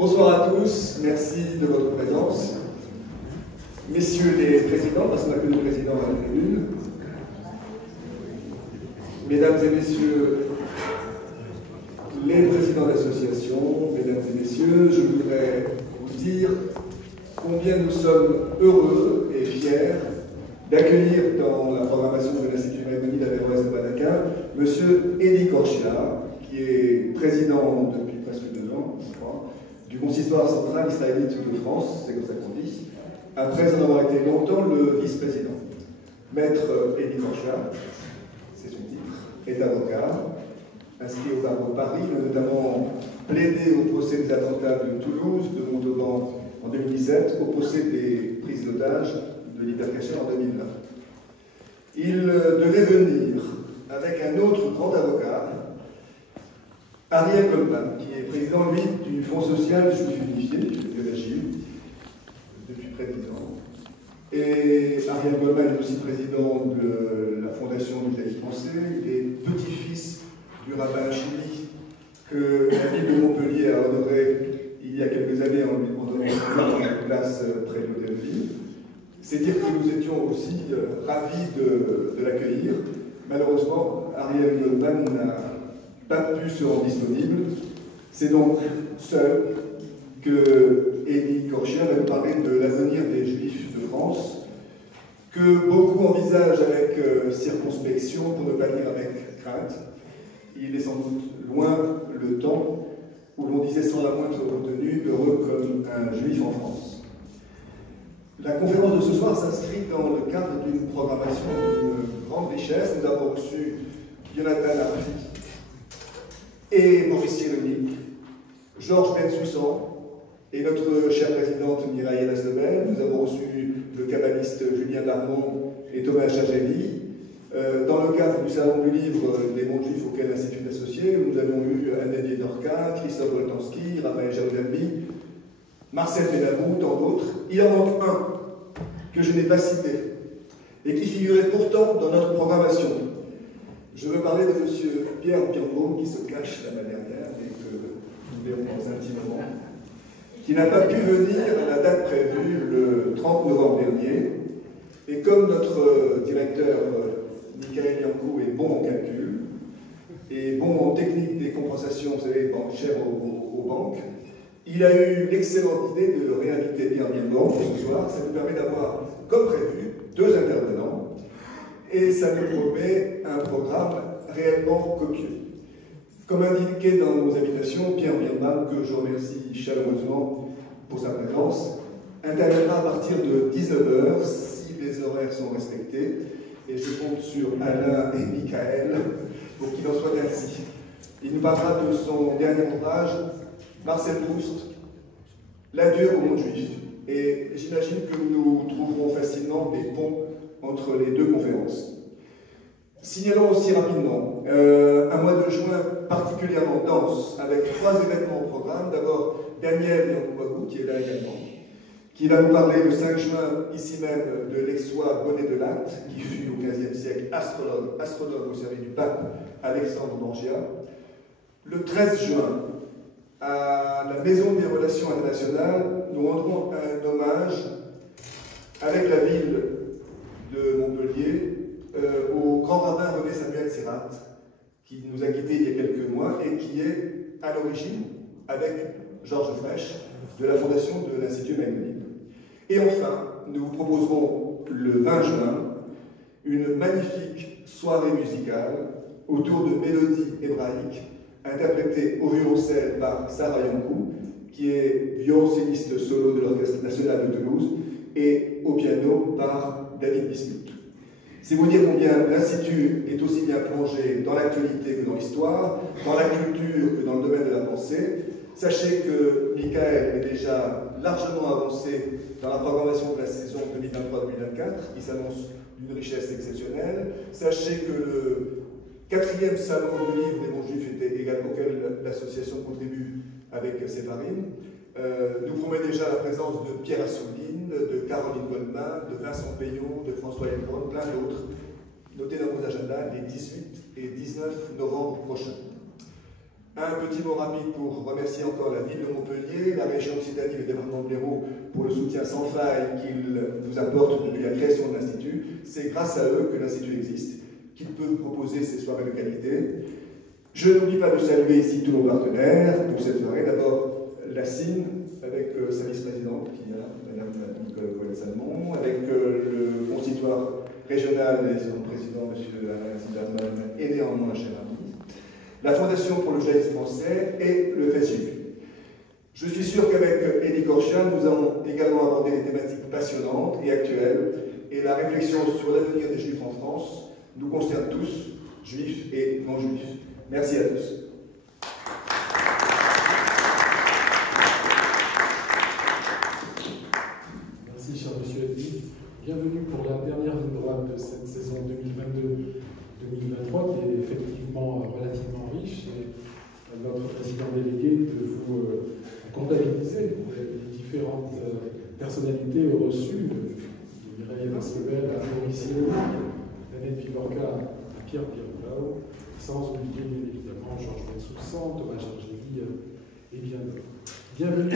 Bonsoir à tous, merci de votre présence. Messieurs les présidents, parce qu'on n'a que nos présidents à la tribune. Mesdames et messieurs les présidents d'associations, mesdames et messieurs, je voudrais vous dire combien nous sommes heureux et fiers d'accueillir dans la programmation de l'Institut Maïmonide d'Averroès de Badaquin M. Eddy Korchia, qui est président depuis presque 2 ans, je crois, du Consistoire central israélite de France, c'est comme ça qu'on dit, après en avoir été longtemps le vice-président. Maître Eddy Korchia, c'est son titre, est avocat, inscrit au barreau de Paris, il a notamment plaidé au procès des attentats de Toulouse, de Montauban en 2017, au procès des prises d'otages de l'Hypercacher en 2020. Il devait venir avec un autre grand avocat, Ariel Goldman, qui est président, lui, du Fonds social juif unifié, de la JU, depuis près de 10 ans. Et Ariel Goldman est aussi président de la Fondation du judaïsme français, il est petit-fils du rabbin Chili, que la ville de Montpellier a honoré il y a quelques années en lui donnant une place près de l'hôtel de ville. C'est dire que nous étions aussi ravis de l'accueillir. Malheureusement, Ariel Goldman n'a pas pu se rendre disponible. C'est donc seul que Eddy Korchia va nous parler de l'avenir des Juifs de France, que beaucoup envisagent avec circonspection, pour ne pas dire avec crainte. Il est sans doute loin le temps où l'on disait sans la moindre retenue « heureux comme un Juif en France ». La conférence de ce soir s'inscrit dans le cadre d'une programmation d'une grande richesse. Nous avons reçu Jonathan Arfi et Maurice Cyrulnik, Georges Bensoussan et notre chère présidente Mireille Lasdebel. Nous avons reçu le kabbaliste Julien Darmon et Thomas Chageli. Dans le cadre du Salon du Livre des mondes juifs auquel l'Institut est associé, nous avons eu Anne Dorka, Christophe Boltanski, Raphaël Jaoudambi, Marcel Benamou, tant d'autres. Il en manque un que je n'ai pas cité et qui figurait pourtant dans notre programmation. Je veux parler de M. Pierre Birnbaum, qui se cache là-bas derrière et que nous verrons dans un petit moment, qui n'a pas pu venir à la date prévue le 30 novembre dernier. Et comme notre directeur Michael Yankou est bon en calcul et bon en technique des compensations, vous savez, chères aux banques, il a eu l'excellente idée de réinviter Pierre Birnbaum pour ce soir. Ça nous permet d'avoir, comme prévu, 2 intervenants et ça nous promet un programme réellement copieux. Comme indiqué dans nos invitations, Pierre Birnbaum, que je remercie chaleureusement pour sa présence, interviendra à partir de 19h si les horaires sont respectés et je compte sur Alain et Michael pour qu'il en soit ainsi. Il nous parlera de son dernier ouvrage, Marcel Proust, L'adieu au monde juif. Et j'imagine que nous trouverons facilement des ponts entre les 2 conférences. Signalons aussi rapidement un mois de juin particulièrement dense, avec 3 événements au programme. D'abord, Daniel Yankouagou, qui est là également, qui va nous parler le 5 juin, ici même, de l'ex-roi Bonnet de Latte, qui fut au XVe siècle astronome au service du pape Alexandre Borgia. Le 13 juin, à la Maison des Relations Internationales, nous rendrons un hommage avec la ville de Montpellier au grand rabbin René Samuel Sirat, qui nous a quittés il y a quelques mois et qui est à l'origine, avec Georges Frêche, de la fondation de l'Institut Maïmonide. Et enfin, nous vous proposerons le 20 juin une magnifique soirée musicale autour de mélodies hébraïques interprétée au violoncelle par Sarah Yankou, qui est violoncelliste solo de l'Orchestre National de Toulouse, et au piano par David Bismuth. C'est vous dire combien l'Institut est aussi bien plongé dans l'actualité que dans l'histoire, dans la culture que dans le domaine de la pensée. Sachez que Michael est déjà largement avancé dans la programmation de la saison 2023-2024, qui s'annonce d'une richesse exceptionnelle. Sachez que le 4e salon du livre des mondes juifs auquel l'association contribue avec Séfarine, nous promet déjà la présence de Pierre Assouline, de Caroline Goldman, de Vincent Payon, de François Lebron, plein d'autres. Notez dans vos agendas les 18 et 19 novembre prochains. Un petit mot rapide pour remercier encore la ville de Montpellier, la région Occitanie et le département de l'Hérault pour le soutien sans faille qu'ils nous apportent depuis la création de l'Institut. C'est grâce à eux que l'Institut existe, qu'il peut proposer ces soirées de qualité. Je n'oublie pas de saluer ici tous nos partenaires pour cette soirée. D'abord, la CIN, avec sa vice-présidente qui est là, Mme Nicole Collet-Salmon, avec le consistoire régional et son président, M. Alain Zimmermann, et néanmoins cher ami, la Fondation pour le judaïsme français et le FSJU. Je suis sûr qu'avec Elie Korcia, nous allons également aborder des thématiques passionnantes et actuelles, et la réflexion sur l'avenir des Juifs en France nous concerne tous, Juifs et non-Juifs. Merci à tous. Merci, cher monsieur Eddy. Bienvenue pour la dernière ligne droite de cette saison 2022-2023, qui est effectivement relativement riche. Et notre président délégué de vous comptabiliser les différentes personnalités reçues, de Mireille Maslevel à Maurice Léo, Annette Vivorca à Pierre Piroulao, sans oublier bien évidemment Georges Bensoussan, Thomas Jargeli et bien d'autres. Bienvenue à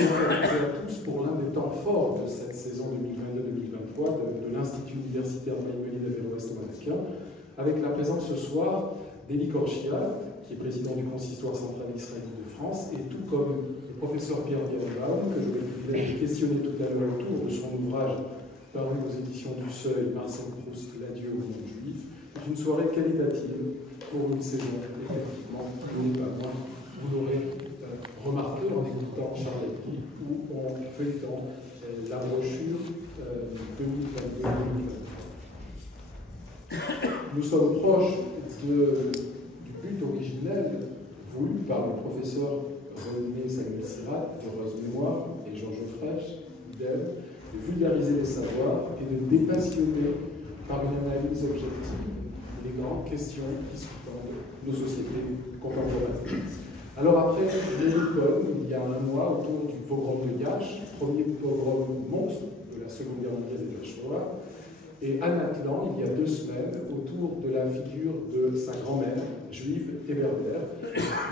tous pour l'un des temps forts de cette saison 2022-2023 de l'Institut universitaire Maïmonide Averroès Thomas-Aquin, avec la présence ce soir d'Elie Korcia, qui est président du Consistoire central israélien de France, et tout comme le professeur Pierre Biroulao, que je vais questionner tout à l'heure autour de son ouvrage paru aux éditions du Seuil, Marcel Proust, L'adieu au monde juif, une soirée qualitative pour une saison, effectivement, qui n'est pas loin. Vous l'aurez remarqué en écoutant Charles Eddy ou en feuilletant la brochure 2022-2023. Nous sommes proches du but originel voulu par le professeur René Samuel Sirat, Heureuse Mémoire, et Georges Frêche, d'elle, de vulgariser les savoirs et de dépassionner par une analyse objective les grandes questions qui sous-tendent nos sociétés contemporaines. Alors après l'Hélicon, il y a un mois, autour du pogrom de Yash, premier pogrom monstre de la Seconde Guerre mondiale et de la Shoah, et à Natlan, il y a 2 semaines, autour de la figure de sa grand-mère, juive et berbère.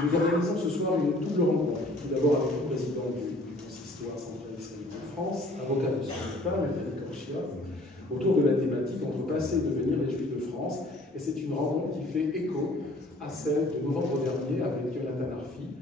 Nous organisons ce soir une double rencontre, tout d'abord avec le président du Consistoire central israélien de France, avocat de son État, Elie Korcia, autour de la thématique entre passé et devenir les Juifs de France, et c'est une rencontre qui fait écho à celle de novembre dernier avec Jonathan Arfi,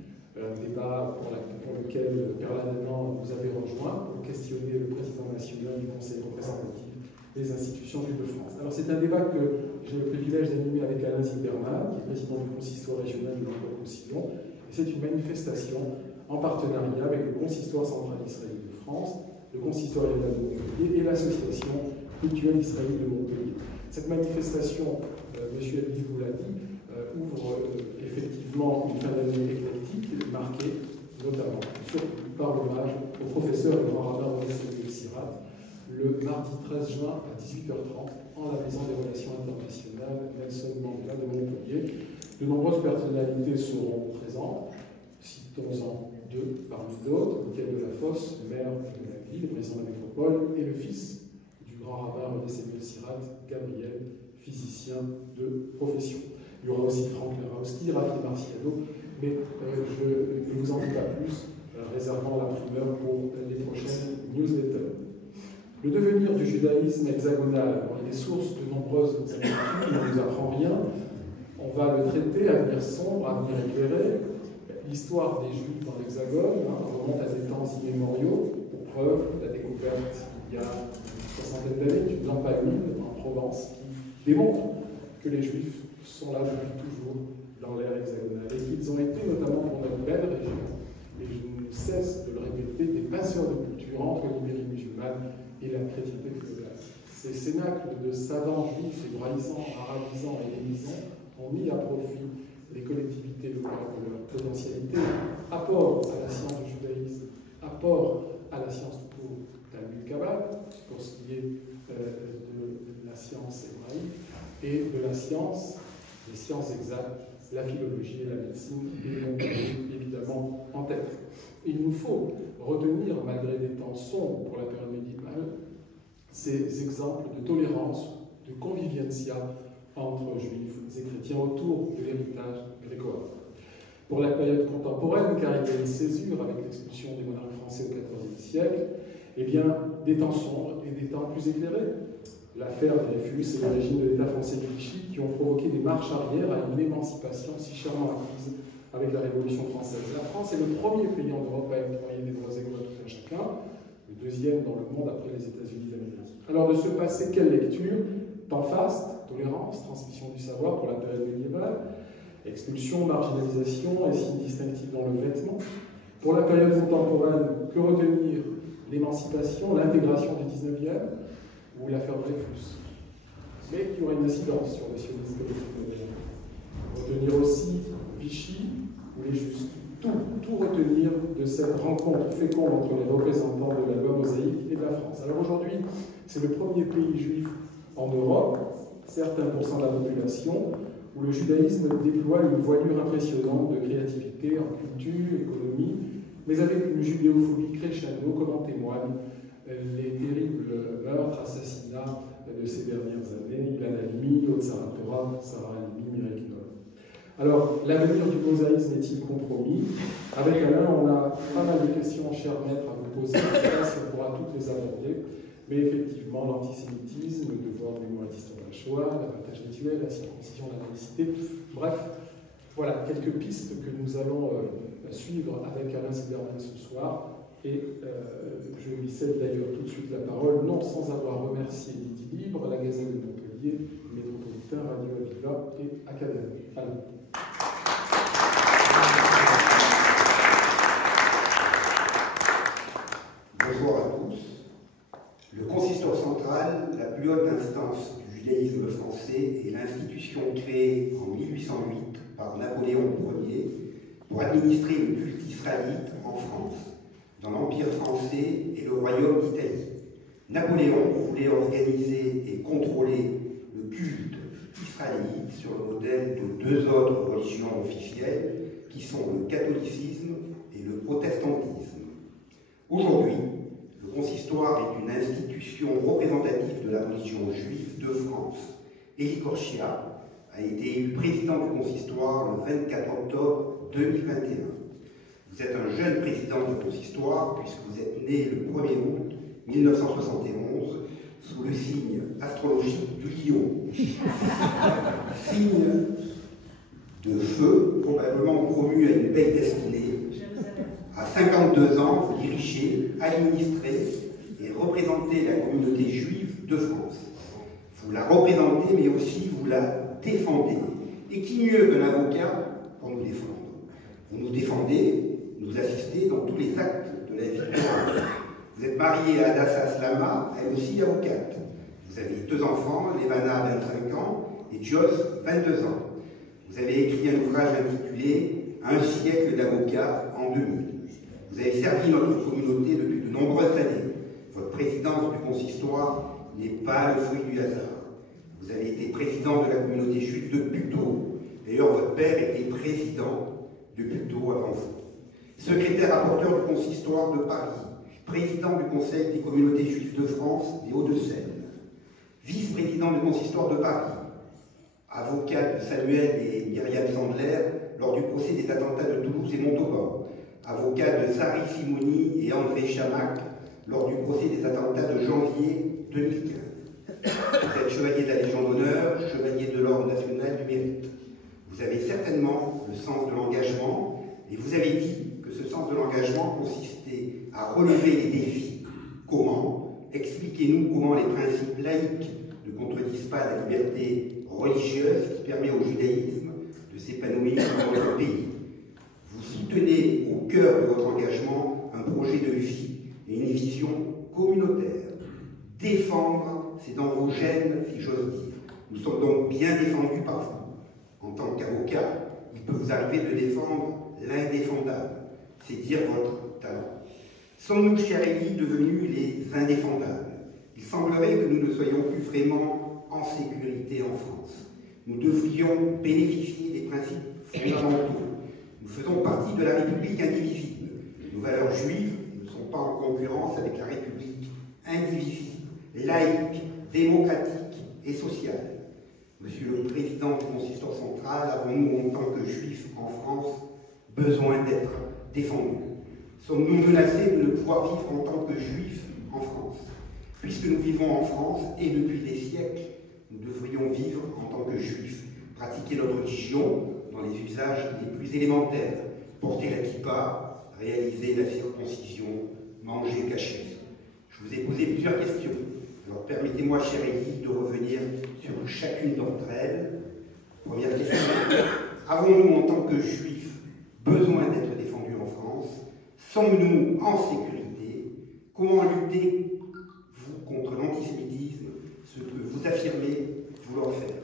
débat pour lequel Perla Nanan vous avez rejoint pour questionner le président national du Conseil représentatif des institutions juives de France. Alors c'est un débat que j'ai le privilège d'animer avec Alain Zimmermann, qui est président du consistoire régional de l'Emploi-Roussillon, et c'est une manifestation en partenariat avec le consistoire central israélien de France, le consistoire régional de Montpellier et l'association culturelle israélienne de Montpellier. Cette manifestation, M. Eddy vous l'a dit, ouvre effectivement une fin d'année éclectique marquée notamment surtout par l'hommage au professeur et grand rabbin René Samuel Sirat le mardi 13 juin à 18h30 en la Maison des Relations Internationales Nelson Mandela de Montpellier. De nombreuses personnalités seront présentes, citons-en 2 parmi d'autres, Michael Delafosse, maire de la ville, président de la métropole, et le fils du grand rabbin René Samuel Sirat, Gabriel, physicien de profession. Il y aura aussi Franck Larowski, Rafi Marciano, mais je ne vous en dis pas plus, réservant la primeur pour les prochaines newsletters. Le devenir du judaïsme hexagonal, il est source de nombreuses inquiétudes, il ne nous apprend rien. On va le traiter, avenir sombre, avenir éclairé. L'histoire des Juifs dans l'Hexagone remonte à des temps immémoriaux, pour preuve la découverte il y a une soixantaine d'années d'une lampe à huile en Provence qui démontre que les Juifs sont là depuis toujours dans l'ère hexagonale et qu'ils ont été, notamment pour notre belle région, et je ne cesse de le répéter, des passeurs de culture entre l'Ibérie musulmane et la chrétienté féodale. Ces cénacles de savants juifs hébraïsants, arabisants et hellénisants ont mis à profit les collectivités locales de leur potentialité, apport à la science du judaïsme, apport à la science tout court, Talmud Kabbalah, pour ce qui est de la science hébraïque, et de la science, les sciences exactes, la philologie et la médecine, et donc évidemment en tête. Il nous faut retenir, malgré des temps sombres pour la période médiévale, ces exemples de tolérance, de convivientia entre juifs et chrétiens autour de l'héritage gréco-romain. Pour la période contemporaine, car il y a une césure avec l'expulsion des monarques français au XIVe siècle, eh bien, des temps sombres et des temps plus éclairés. L'affaire Dreyfus et le régime de l'État français de Vichy qui ont provoqué des marches arrière à une émancipation si chèrement acquise avec la Révolution française. La France est le premier pays en Europe à octroyer des droits égaux à tout un chacun, le deuxième dans le monde après les États-Unis d'Amérique. Alors de ce passé, quelle lecture? Temps faste, tolérance, transmission du savoir pour la période médiévale, expulsion, marginalisation et signes distinctifs dans le vêtement. Pour la période contemporaine, que retenir? L'émancipation, l'intégration du 19e ou l'affaire Dreyfus. Mais il y aura une incidence sur le sionisme politique moderne. Retenir aussi Vichy ou les Justes. Tout retenir de cette rencontre féconde entre les représentants de la loi mosaïque et de la France. Alors aujourd'hui, c'est le premier pays juif en Europe, certes 1% de la population, où le judaïsme déploie une voilure impressionnante de créativité en culture, économie, mais avec une judéophobie crescendo, comme en témoignent les terribles meurtres, assassinats de ces dernières années, Ilan Halimi, Otsara Torah, Sarah Halimi, Mireille Knoll. Alors, l'avenir du mosaïsme est-il compromis? Avec Alain, on a pas mal de questions, chers maîtres, à vous poser. Je ne sais pas si on pourra toutes les aborder, mais effectivement, l'antisémitisme, le devoir de mémoire d'histoire de la Shoah, l'avantage rituel, la circoncision, la laïcité, bref, voilà quelques pistes que nous allons suivre avec Alain Zilberman ce soir. Et je lui cède d'ailleurs tout de suite la parole, non sans avoir remercié Didi Libre, la Gazette de Montpellier, Métropolitain, Radio Aviva et Académie. Alain. Bonjour à tous. Le consistoire central, la plus haute instance du judaïsme français, est l'institution créée en 1808 par Napoléon Ier pour administrer le culte israélite en France, dans l'Empire français et le Royaume d'Italie. Napoléon voulait organiser et contrôler le culte israélite sur le modèle de deux autres religions officielles qui sont le catholicisme et le protestantisme. Aujourd'hui, le consistoire est une institution représentative de la religion juive de France. Élie Korchia a été élu président du consistoire le 24 octobre 2021. Vous êtes un jeune président du consistoire puisque vous êtes né le 1er août 1971 sous le signe astrologique du lion. Signe de feu, probablement promu à une belle destinée. À 52 ans, vous dirigez, administrez et représentez la communauté juive de France. Vous la représentez, mais aussi vous la défendez. Et qui mieux qu'un avocat pour nous défendre? Vous nous défendez, nous assistez dans tous les actes de la vie de l'homme. Vous êtes marié à Adassa Slama, elle aussi avocate. Vous avez 2 enfants, Levana, 25 ans, et Joss, 22 ans. Vous avez écrit un ouvrage intitulé « Un siècle d'avocats en 2000 ». Vous avez servi notre communauté depuis de nombreuses années. Votre présidence du consistoire n'est pas le fruit du hasard. Vous avez été président de la communauté juive de Puteaux. D'ailleurs, votre père était président de Puteaux avant vous. Secrétaire rapporteur du consistoire de Paris, président du Conseil des communautés juives de France des Hauts-de-Seine, vice-président du consistoire de Paris, avocat de Samuel et Myriam Sandler lors du procès des attentats de Toulouse et Montauban, avocat de Sari Simoni et André Chamac lors du procès des attentats de janvier 2015. Vous êtes chevalier de la Légion d'honneur, chevalier de l'Ordre national du mérite. Vous avez certainement le sens de l'engagement et vous avez dit que ce sens de l'engagement consistait à relever les défis. Comment? Expliquez-nous comment les principes laïques ne contredisent pas la liberté religieuse qui permet au judaïsme de s'épanouir dans notre pays. Vous soutenez au cœur de votre engagement un projet de vie et une vision communautaire. Défendre, c'est dans vos gènes, si j'ose dire. Nous sommes donc bien défendus par vous. En tant qu'avocat, il peut vous arriver de défendre l'indéfendable, c'est dire votre talent. Sommes-nous, chère Élie, devenus les indéfendables? Il semblerait que nous ne soyons plus vraiment en sécurité en France. Nous devrions bénéficier des principes fondamentaux. Nous faisons partie de la République indivisible. Nos valeurs juives ne sont pas en concurrence avec la République indivisible, laïque, démocratique et sociale. Monsieur le Président du Consistoire central, avons-nous en tant que juifs en France besoin d'être défendus. Sommes-nous menacés de ne pouvoir vivre en tant que juifs en France? Puisque nous vivons en France et depuis des siècles, nous devrions vivre en tant que juifs, pratiquer notre religion dans les usages les plus élémentaires, porter la kippa, réaliser la circoncision, manger caché. Je vous ai posé plusieurs questions. Alors permettez-moi, chère Élie, de revenir sur chacune d'entre elles. Première question. Avons-nous, en tant que juifs, besoin d'être défendus en France? Sommes-nous en sécurité? Comment luttez-vous contre l'antisémitisme, ce que vous affirmez vouloir faire?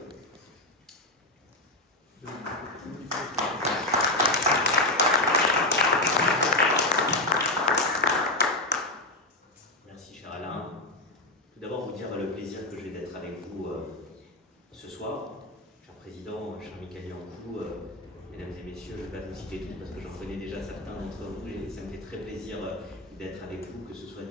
Merci, cher Alain. Tout d'abord, vous dire le plaisir que j'ai d'être avec vous ce soir. Cher Président, cher Michael Yankou, mesdames et messieurs, je ne vais pas vous citer tous parce que j'en connais déjà certains d'entre vous et ça me fait très plaisir d'être avec vous, que ce soit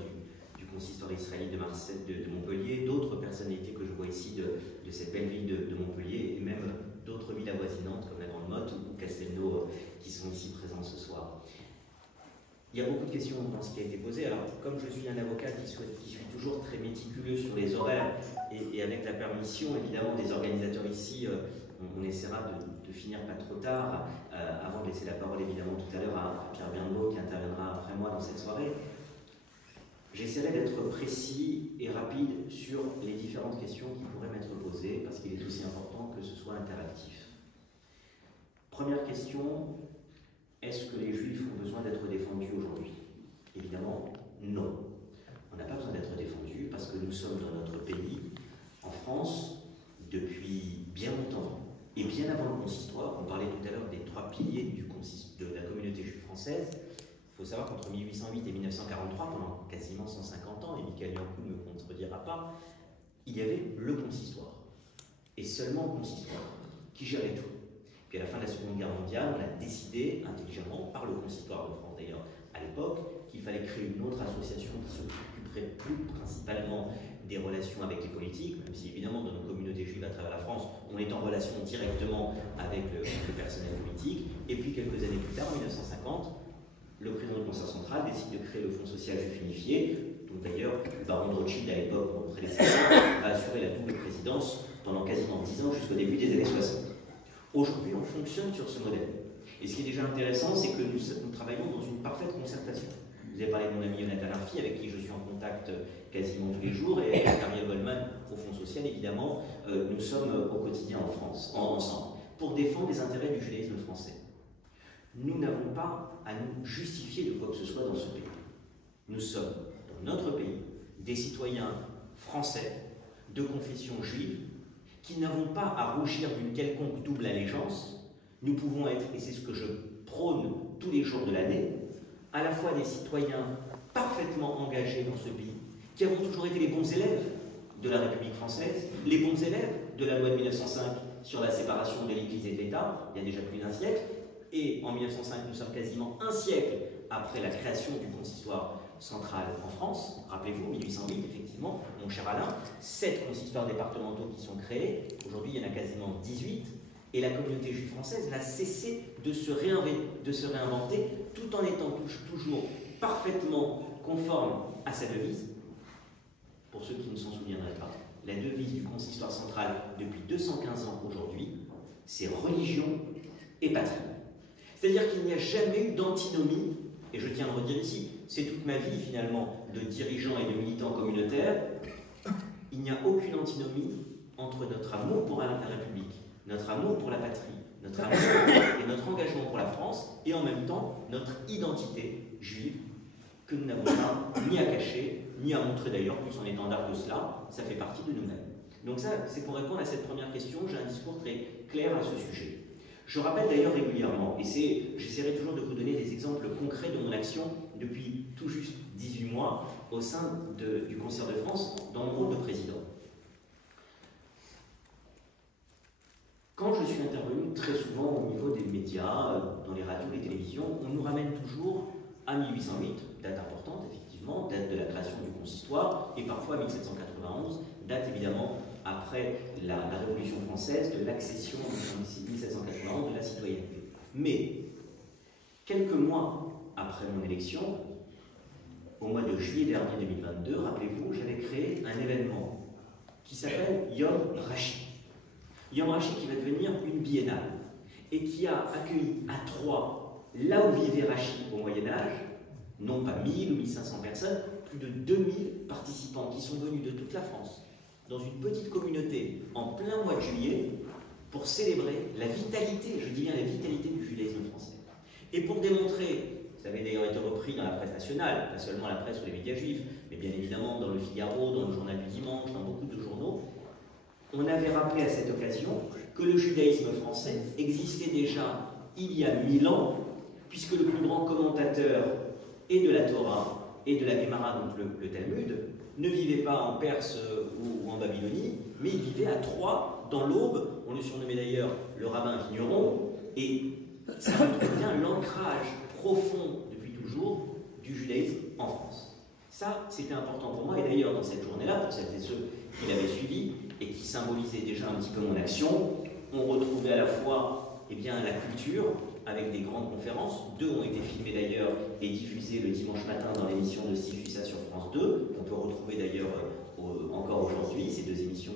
du consistoire israélite de Marseille, de Montpellier, d'autres personnalités que je vois ici de cette belle ville de Montpellier et même d'autres villes avoisinantes comme la Grande Motte ou Castelnau qui sont ici présents ce soir. Il y a beaucoup de questions dans ce qui a été posé. Alors, comme je suis un avocat qui suis toujours très méticuleux sur les horaires et avec la permission évidemment des organisateurs ici, on essaiera de finir pas trop tard, avant de laisser la parole évidemment tout à l'heure à Pierre Birnbaud qui interviendra après moi dans cette soirée. J'essaierai d'être précis et rapide sur les différentes questions qui pourraient m'être posées parce qu'il est aussi important que ce soit interactif. Première question, est-ce que les Juifs ont besoin d'être défendus aujourd'hui? Évidemment, non. On n'a pas besoin d'être défendus parce que nous sommes dans notre pays, en France, depuis bien longtemps. Et bien avant le consistoire, on parlait tout à l'heure des trois piliers de la communauté juive française. Il faut savoir qu'entre 1808 et 1943, pendant quasiment 150 ans, et Michael Yankou ne me contredira pas, il y avait le consistoire. Et seulement le consistoire, qui gérait tout. Puis à la fin de la Seconde Guerre mondiale, on a décidé intelligemment, par le consistoire de France d'ailleurs, à l'époque, qu'il fallait créer une autre association qui s'occuperait plus principalement des relations avec les politiques, même si évidemment dans nos communautés juives à travers la France, on est en relation directement avec le personnel politique. Et puis quelques années plus tard, en 1950, le président du Conseil central décide de créer le Fonds social juif unifié, dont d'ailleurs le baron de Rothschild à l'époque, mon prédécesseur, a assuré la double présidence pendant quasiment 10 ans jusqu'au début des années 60. Aujourd'hui, on fonctionne sur ce modèle. Et ce qui est déjà intéressant, c'est que nous travaillons dans une parfaite concertation. Vous avez parlé de mon ami Jonathan Arfi, avec qui je suis en contact quasiment tous les jours, et avec Ariel Goldman au Fonds social, évidemment, nous sommes au quotidien en France, ensemble, pour défendre les intérêts du judaïsme français. Nous n'avons pas à nous justifier de quoi que ce soit dans ce pays. Nous sommes, dans notre pays, des citoyens français de confession juive qui n'avons pas à rougir d'une quelconque double allégeance. Nous pouvons être, et c'est ce que je prône tous les jours de l'année, à la fois des citoyens parfaitement engagés dans ce pays, qui avons toujours été les bons élèves de la République française, les bons élèves de la loi de 1905 sur la séparation de l'Église et de l'État, il y a déjà plus d'un siècle, et en 1905, nous sommes quasiment un siècle après la création du consistoire central en France. Rappelez-vous, 1808, effectivement, mon cher Alain, 7 consistoires départementaux qui sont créés. Aujourd'hui, il y en a quasiment 18. Et la communauté juive française n'a cessé de se réinventer tout en étant toujours parfaitement conforme à sa devise. Pour ceux qui ne s'en souviendraient pas, la devise du consistoire central depuis 215 ans aujourd'hui, c'est religion et patrie. C'est-à-dire qu'il n'y a jamais eu d'antinomie, et je tiens à le redire ici, c'est toute ma vie finalement de dirigeant et de militant communautaire, il n'y a aucune antinomie entre notre amour pour la République, notre amour pour la patrie, notre amour et notre engagement pour la France, et en même temps notre identité juive, que nous n'avons pas ni à cacher, ni à montrer d'ailleurs, plus en étendard que cela, ça fait partie de nous-mêmes. Donc ça, c'est pour répondre à cette première question, j'ai un discours très clair à ce sujet. Je rappelle d'ailleurs régulièrement, et j'essaierai toujours de vous donner des exemples concrets de mon action depuis tout juste 18 mois au sein du Concert de France dans mon rôle de président. Quand je suis intervenu très souvent au niveau des médias, dans les radios, les télévisions, on nous ramène toujours à 1808, date importante effectivement, date de la création du consistoire, et parfois à 1791, date évidemment après la Révolution française, de l'accession en 1791 de la citoyenneté. Mais Quelques mois après mon élection, au mois de juillet dernier 2022, rappelez-vous, j'avais créé un événement qui s'appelle Yom Rashi. Yom Rashi qui va devenir une biennale et qui a accueilli à Troyes, là où vivait Rashi au Moyen-Âge, non pas 1000 ou 1500 personnes, plus de 2000 participants qui sont venus de toute la France, dans une petite communauté en plein mois de juillet, pour célébrer la vitalité, je dis bien la vitalité du judaïsme français. Et pour démontrer, ça avait d'ailleurs été repris dans la presse nationale, pas seulement la presse ou les médias juifs, mais bien évidemment dans le Figaro, dans le Journal du Dimanche, dans beaucoup de journaux, on avait rappelé à cette occasion que le judaïsme français existait déjà il y a 1000 ans, puisque le plus grand commentateur et de la Torah et de la Gemara, donc le Talmud, ne vivait pas en Perse ou en Babylonie, mais il vivait à Troyes, dans l'Aube. On le surnommait d'ailleurs le rabbin vigneron, et ça montre bien l'ancrage profond depuis toujours du judaïsme en France. Ça, c'était important pour moi, et d'ailleurs dans cette journée-là, pour celles et ceux qui l'avaient suivi et qui symbolisaient déjà un petit peu mon action, on retrouvait à la fois la culture, avec des grandes conférences. 2 ont été filmées d'ailleurs et diffusées le dimanche matin dans l'émission de Steve Suissa sur France 2. On peut retrouver d'ailleurs encore aujourd'hui, ces 2 émissions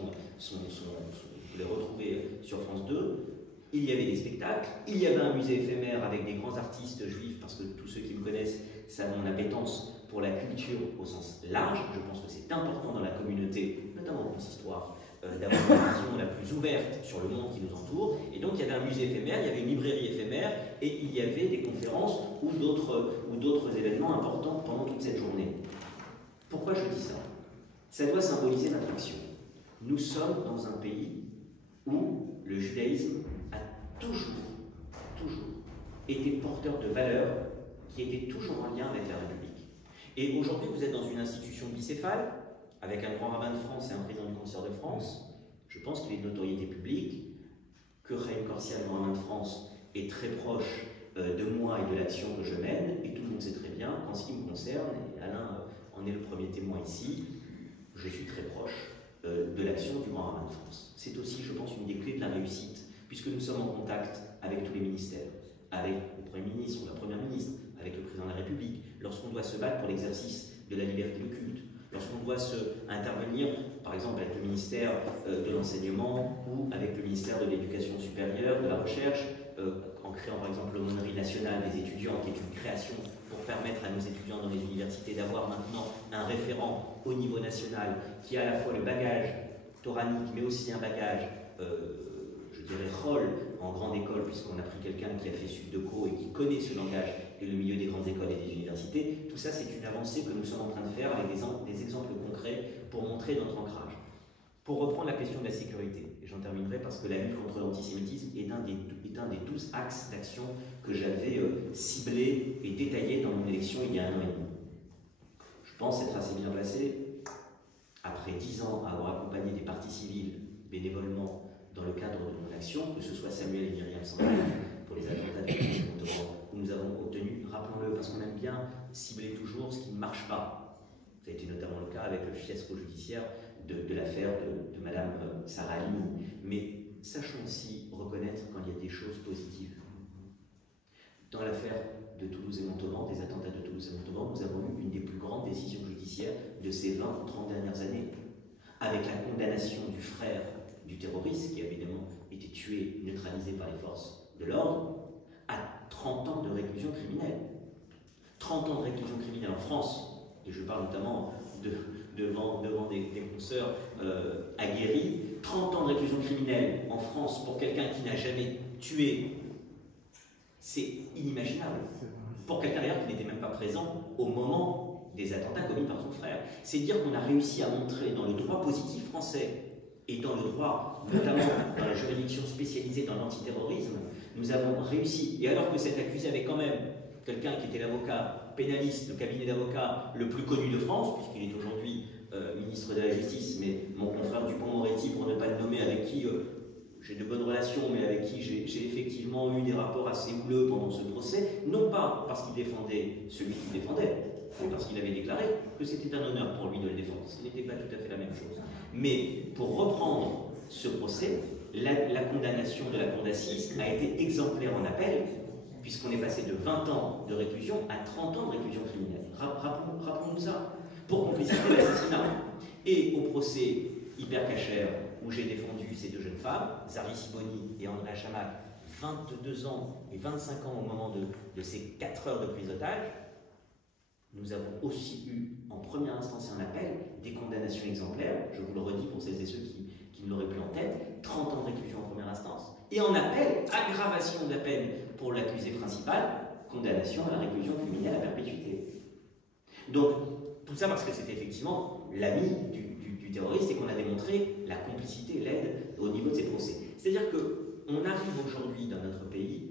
vous les retrouvez sur France 2. Il y avait des spectacles, il y avait un musée éphémère avec des grands artistes juifs, parce que tous ceux qui me connaissent savent mon appétence pour la culture au sens large. Je pense que c'est important dans la communauté, notamment en consistoire, d'avoir une vision la plus ouverte sur le monde qui nous entoure. Et donc il y avait un musée éphémère, il y avait une librairie éphémère, et il y avait des conférences ou d'autres événements importants pendant toute cette journée. Pourquoi je dis ça? Ça doit symboliser notre action. Nous sommes dans un pays où le judaïsme a toujours été porteur de valeurs qui étaient toujours en lien avec la République. Et aujourd'hui, vous êtes dans une institution bicéphale, avec un grand rabbin de France et un président du Concert de France. Je pense qu'il est de notoriété publique, que Chaim Corsia, le grand rabbin de France, est très proche de moi et de l'action que je mène, et tout le monde sait très bien qu'en ce qui me concerne, et Alain en est le premier témoin ici, je suis très proche de l'action du grand rabbin de France. C'est aussi, je pense, une des clés de la réussite, puisque nous sommes en contact avec tous les ministères, avec le Premier ministre ou la Première ministre, avec le Président de la République, lorsqu'on doit se battre pour l'exercice de la liberté de culte, lorsqu'on doit intervenir, par exemple, avec le ministère de l'Enseignement ou avec le ministère de l'Éducation supérieure, de la Recherche, en créant par exemple l'aumônerie nationale des étudiants, qui est une création pour permettre à nos étudiants dans les universités d'avoir maintenant un référent au niveau national qui a à la fois le bagage toranique, mais aussi un bagage, je dirais, rôle en grande école, puisqu'on a pris quelqu'un qui a fait Subdeco et qui connaît ce langage et le milieu des grandes écoles et des universités. Tout ça, c'est une avancée que nous sommes en train de faire avec des exemples concrets pour montrer notre ancrage. Pour reprendre la question de la sécurité, et j'en terminerai parce que la lutte contre l'antisémitisme est un des 12 axes d'action que j'avais ciblés et détaillés dans mon élection il y a 1 an et demi. Je pense être assez bien placé, après 10 ans à avoir accompagné des partis civils bénévolement dans le cadre de mon action, que ce soit Samuel et Myriam Sandel pour les attentats de Montauban, où nous avons obtenu, rappelons-le, parce qu'on aime bien cibler toujours ce qui ne marche pas. Ça a été notamment le cas avec le fiasco judiciaire de l'affaire de Madame Sarah Halimi. Mais sachons aussi reconnaître quand il y a des choses positives. Dans l'affaire de Toulouse et Montauban, des attentats de Toulouse et Montauban, nous avons eu une des plus grandes décisions judiciaires de ces 20 ou 30 dernières années, avec la condamnation du frère du terroriste, qui a évidemment été tué, neutralisé par les forces de l'ordre, à 30 ans de réclusion criminelle. 30 ans de réclusion criminelle en France, et je parle notamment devant des consoeurs aguerris, 30 ans de réclusion criminelle en France pour quelqu'un qui n'a jamais tué, c'est inimaginable. Pour quelqu'un d'ailleurs qui n'était même pas présent au moment des attentats commis par son frère. C'est dire qu'on a réussi à montrer dans le droit positif français et dans le droit, notamment dans la juridiction spécialisée dans l'antiterrorisme, nous avons réussi. Et alors que cet accusé avait quand même quelqu'un qui était l'avocat pénaliste, le cabinet d'avocats le plus connu de France, puisqu'il est aujourd'hui ministre de la Justice, mais mon confrère Dupond-Moretti, pour ne pas le nommer, avec qui j'ai de bonnes relations, mais avec qui j'ai effectivement eu des rapports assez houleux pendant ce procès, non pas parce qu'il défendait celui qu'il défendait, mais parce qu'il avait déclaré que c'était un honneur pour lui de le défendre, ce qui n'était pas tout à fait la même chose. Mais pour reprendre ce procès, la condamnation de la cour d'assises a été exemplaire en appel, puisqu'on est passé de 20 ans de réclusion à 30 ans de réclusion criminelle. Rappelons-nous ça, pour complicité d'assassinat. Et au procès Hyper Cacher, où j'ai défendu ces deux jeunes femmes, Zari Siboni et Andrea Chamac, 22 ans et 25 ans au moment de ces 4 heures de prise d'otage, nous avons aussi eu, en première instance et en appel, des condamnations exemplaires, je vous le redis pour celles et ceux qui ne l'auraient plus en tête, 30 ans de réclusion en première instance, et en appel, aggravation de la peine pour l'accusé principal, condamnation à la réclusion criminelle à perpétuité. Donc, tout ça parce que c'était effectivement l'ami du terroriste et qu'on a démontré la complicité et l'aide au niveau de ces procès. C'est-à-dire qu'on arrive aujourd'hui dans notre pays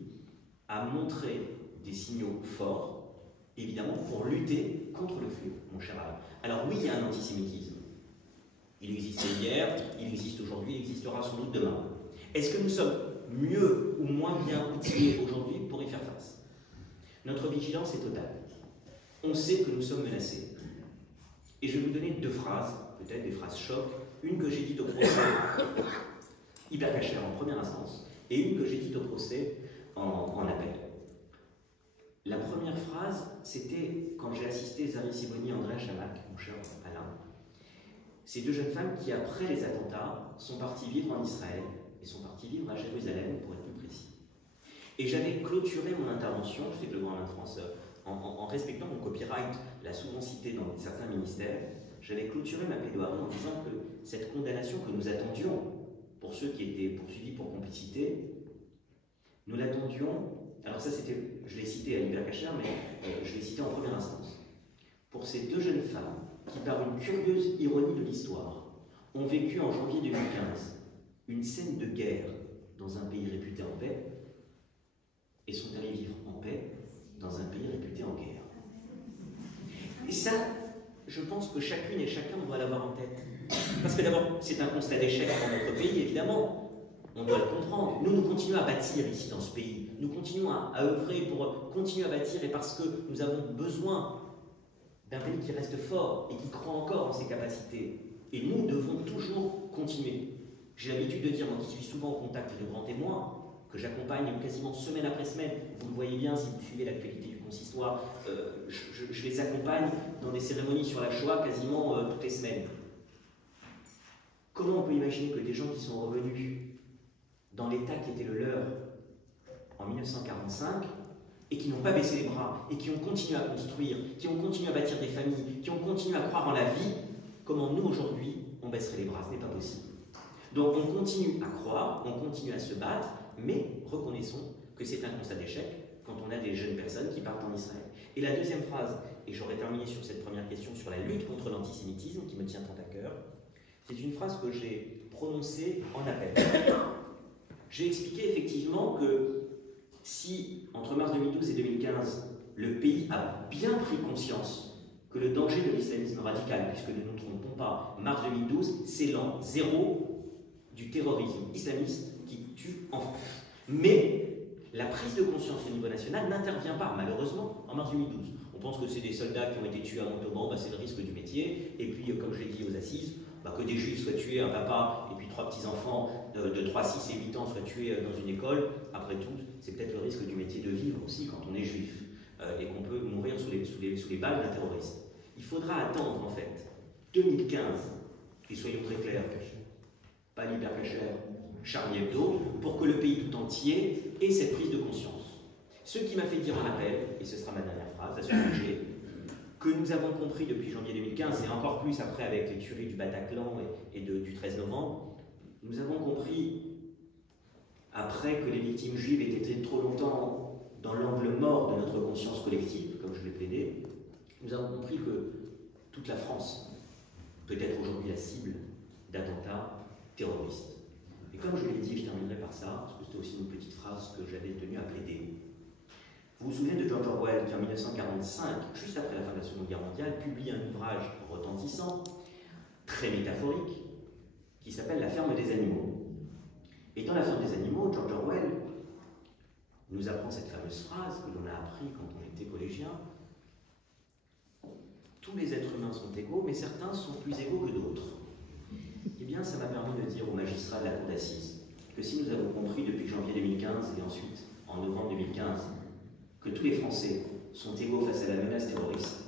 à montrer des signaux forts, évidemment, pour lutter contre le fléau, mon cher Alain. Alors oui, il y a un antisémitisme. Il existait hier, il existe aujourd'hui, il existera sans doute demain. Est-ce que nous sommes mieux ou moins bien outillés aujourd'hui pour y faire face? Notre vigilance est totale. On sait que nous sommes menacés. Et je vais vous donner 2 phrases, peut-être des phrases choc, une que j'ai dite au procès Hyper Cacher en première instance, et une que j'ai dite au procès en appel. La première phrase, c'était quand j'ai assisté Zari Siboni et Andrea Chamac, mon cher Alain, ces 2 jeunes femmes qui, après les attentats, sont parties vivre en Israël et sont parties vivre à Jérusalem, pour être plus précis. Et j'avais clôturé mon intervention, je sais que le gouvernement de France, en respectant mon copyright, l'a souvent cité dans certains ministères, j'avais clôturé ma plaidoirie en disant que cette condamnation que nous attendions, pour ceux qui étaient poursuivis pour complicité, nous l'attendions. Alors ça, c'était, je l'ai cité à Hyper Cacher, mais je l'ai cité en première instance. Pour ces 2 jeunes femmes qui, par une curieuse ironie de l'histoire, ont vécu en janvier 2015 une scène de guerre dans un pays réputé en paix et sont allées vivre en paix dans un pays réputé en guerre. Et ça, je pense que chacune et chacun doit l'avoir en tête. Parce que d'abord, c'est un constat d'échec dans notre pays, évidemment. On doit le comprendre. Nous continuons à bâtir ici dans ce pays. Nous continuons à œuvrer pour continuer à bâtir, et parce que nous avons besoin d'un pays qui reste fort et qui croit encore en ses capacités. Et nous devons toujours continuer. J'ai l'habitude de dire, moi qui suis souvent au contact de grands témoins, que j'accompagne quasiment semaine après semaine, vous le voyez bien si vous suivez l'actualité du consistoire, je les accompagne dans des cérémonies sur la Shoah quasiment toutes les semaines. Comment on peut imaginer que des gens qui sont revenus dans l'état qui était le leur en 1945 et qui n'ont pas baissé les bras et qui ont continué à construire, qui ont continué à bâtir des familles, qui ont continué à croire en la vie, comment nous aujourd'hui on baisserait les bras? Ce n'est pas possible. Donc on continue à croire, on continue à se battre, mais reconnaissons que c'est un constat d'échec quand on a des jeunes personnes qui partent en Israël. Et la deuxième phrase, et j'aurais terminé sur cette première question sur la lutte contre l'antisémitisme qui me tient tant à cœur, c'est une phrase que j'ai prononcée en appel. J'ai expliqué effectivement que si, entre mars 2012 et 2015, le pays a bien pris conscience que le danger de l'islamisme radical, puisque ne nous trompons pas, mars 2012, c'est l'an 0 du terrorisme islamiste qui tue en France. Mais la prise de conscience au niveau national n'intervient pas, malheureusement, en mars 2012. On pense que c'est des soldats qui ont été tués à Montauban, c'est le risque du métier, et puis, comme je l'ai dit aux assises, que des juifs soient tués, un papa et puis 3 petits-enfants de 3, 6 et 8 ans soient tués dans une école, après tout, c'est peut-être le risque du métier de vivre aussi quand on est juif, et qu'on peut mourir sous les balles d'un terroriste. Il faudra attendre, en fait, 2015, et soyons très clairs, pas l'Hyper Cacher, Charlie Hebdo, pour que le pays tout entier ait cette prise de conscience. Ce qui m'a fait dire en appel, et ce sera ma dernière phrase à ce sujet, que nous avons compris depuis janvier 2015, et encore plus après avec les tueries du Bataclan et du 13 novembre, nous avons compris, après que les victimes juives aient été trop longtemps dans l'angle mort de notre conscience collective, comme je l'ai plaidé, nous avons compris que toute la France peut être aujourd'hui la cible d'attentats terroristes. Et comme je l'ai dit, je terminerai par ça, parce que c'était aussi une petite phrase que j'avais tenu à plaider. Vous vous souvenez de George Orwell qui, en 1945, juste après la fin de la Seconde Guerre mondiale, publie un ouvrage retentissant, très métaphorique, qui s'appelle La ferme des animaux. Et dans La ferme des animaux, George Orwell nous apprend cette fameuse phrase que l'on a appris quand on était collégien. Tous les êtres humains sont égaux, mais certains sont plus égaux que d'autres. Eh bien, ça m'a permis de dire aux magistrats de la cour d'assises que si nous avons compris depuis janvier 2015 et ensuite en novembre 2015 que tous les Français sont égaux face à la menace terroriste,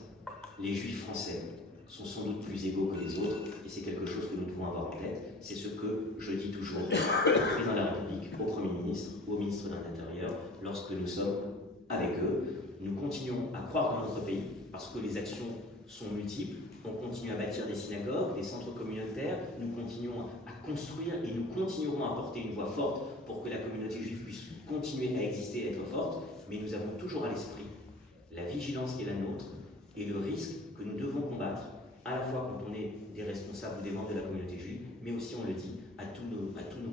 les Juifs français sont sans doute plus égaux que les autres, et c'est quelque chose que nous devons avoir en tête. C'est ce que je dis toujours au président de la République, au Premier ministre, au ministre de l'Intérieur, lorsque nous sommes avec eux. Nous continuons à croire dans notre pays, parce que les actions sont multiples. On continue à bâtir des synagogues, des centres communautaires, nous continuons à construire et nous continuerons à porter une voix forte pour que la communauté juive puisse continuer à exister et être forte, mais nous avons toujours à l'esprit la vigilance qui est la nôtre et le risque que nous devons combattre, à la fois quand on est des responsables ou des membres de la communauté juive, mais aussi, on le dit, à tous nos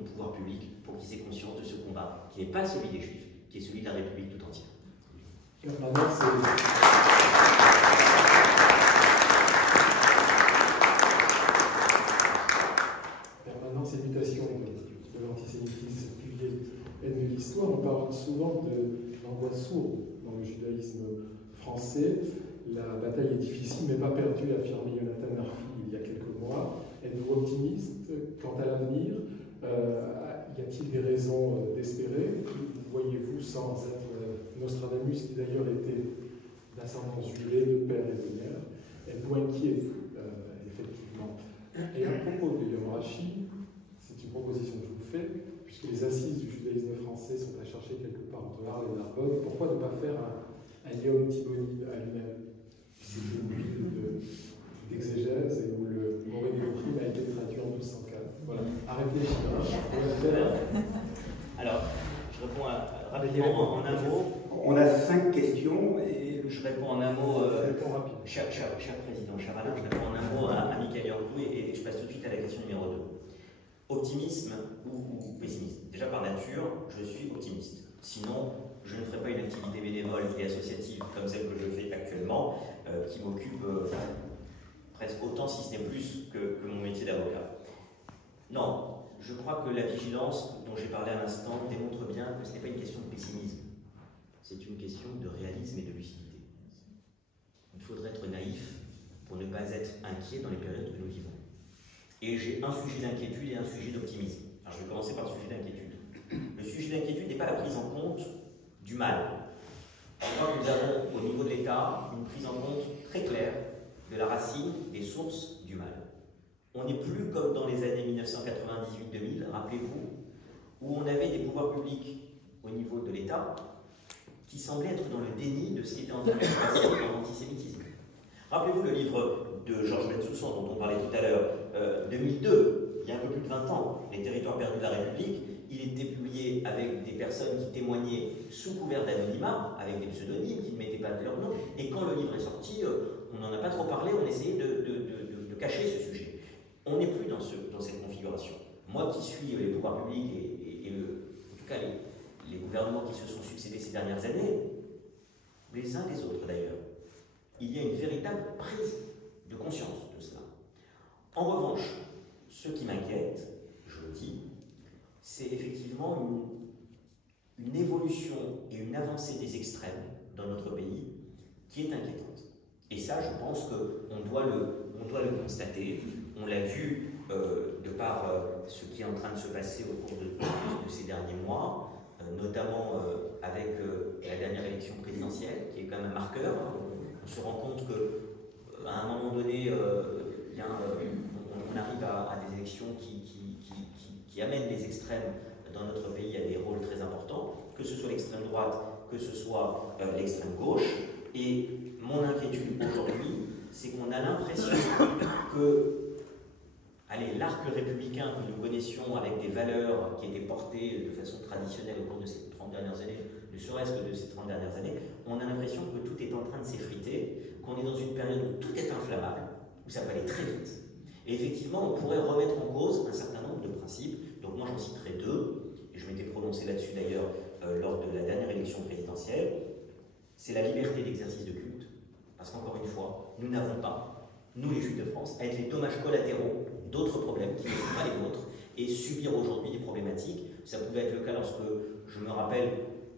pouvoirs publics pour qu'ils aient conscience de ce combat, qui n'est pas celui des Juifs, qui est celui de la République tout entière. Permanence et mutation de l'antisémitisme et de l'histoire, on parle souvent de l'angoisse sourde dans le judaïsme français. La bataille est difficile mais pas perdue, a affirmé Jonathan Arfi il y a quelques mois. Êtes-vous optimiste quant à l'avenir? Y a-t-il des raisons d'espérer? Voyez-vous, sans être Nostradamus, qui d'ailleurs était d'ascendance juive, de père et de mère, êtes-vous inquiet, effectivement? Et à propos de Yom Rashi, c'est une proposition que je vous fais, puisque les assises du judaïsme français sont à chercher quelque part entre Arles et Narbonne, pourquoi ne pas faire un Yom Tivoli à lui-même? C'est une ville d'exégèse et où le Moré des Doctrines a été traduit en 1204. Voilà, à réfléchir. Alors, je réponds rapidement en un mot. On a 5 questions et je réponds en un mot. Rapide. Cher président, cher Alain, je réponds en un mot à Michael Yankou et je passe tout de suite à la question numéro 2. Optimisme ou pessimisme? Déjà par nature, je suis optimiste. Sinon, je ne ferai pas une activité bénévole et associative comme celle que je fais actuellement, qui m'occupe presque autant, si ce n'est plus, que mon métier d'avocat. Non, je crois que la vigilance dont j'ai parlé à l'instant démontre bien que ce n'est pas une question de pessimisme, c'est une question de réalisme et de lucidité. Il faudrait être naïf pour ne pas être inquiet dans les périodes que nous vivons. Et j'ai un sujet d'inquiétude et un sujet d'optimisme. Alors je vais commencer par le sujet d'inquiétude. Le sujet d'inquiétude n'est pas la prise en compte du mal. Je crois que nous avons, au niveau de l'État, une prise en compte très claire de la racine des sources du mal. On n'est plus comme dans les années 1998-2000, rappelez-vous, où on avait des pouvoirs publics au niveau de l'État qui semblaient être dans le déni de ce qui était en train de se passer dans l'antisémitisme. Rappelez-vous le livre de Georges Bensoussan, dont on parlait tout à l'heure, 2002, il y a un peu plus de 20 ans, Les territoires perdus de la République. Il était publié avec des personnes qui témoignaient sous couvert d'anonymat, avec des pseudonymes qui ne mettaient pas de leur nom. Et quand le livre est sorti, on n'en a pas trop parlé, on essayait de cacher ce sujet. On n'est plus dans cette configuration. Moi qui suis les pouvoirs publics et en tout cas les gouvernements qui se sont succédés ces dernières années, les uns des autres d'ailleurs, il y a une véritable prise de conscience de cela. En revanche, ce qui m'inquiète, je le dis, c'est effectivement une évolution et une avancée des extrêmes dans notre pays qui est inquiétante. Et ça, je pense qu'on doit le constater. On l'a vu de par ce qui est en train de se passer au cours de ces derniers mois, notamment avec la dernière élection présidentielle, qui est quand même un marqueur. On se rend compte qu'à un moment donné, on arrive à des élections qui amènent les extrêmes dans notre pays à des rôles très importants, que ce soit l'extrême droite, que ce soit l'extrême gauche. Et mon inquiétude aujourd'hui, c'est qu'on a l'impression que l'arc républicain que nous connaissions avec des valeurs qui étaient portées de façon traditionnelle au cours de ces 30 dernières années, ne serait-ce que de ces 30 dernières années, on a l'impression que tout est en train de s'effriter, qu'on est dans une période où tout est inflammable, où ça peut aller très vite. Et effectivement, on pourrait remettre en cause un certain nombre de principes. Donc moi, j'en citerai 2, et je m'étais prononcé là-dessus d'ailleurs lors de la dernière élection présidentielle. C'est la liberté d'exercice de culte. Parce qu'encore une fois, nous n'avons pas, nous les Juifs de France, à être les dommages collatéraux d'autres problèmes qui ne sont pas les nôtres et subir aujourd'hui des problématiques. Ça pouvait être le cas lorsque, je me rappelle,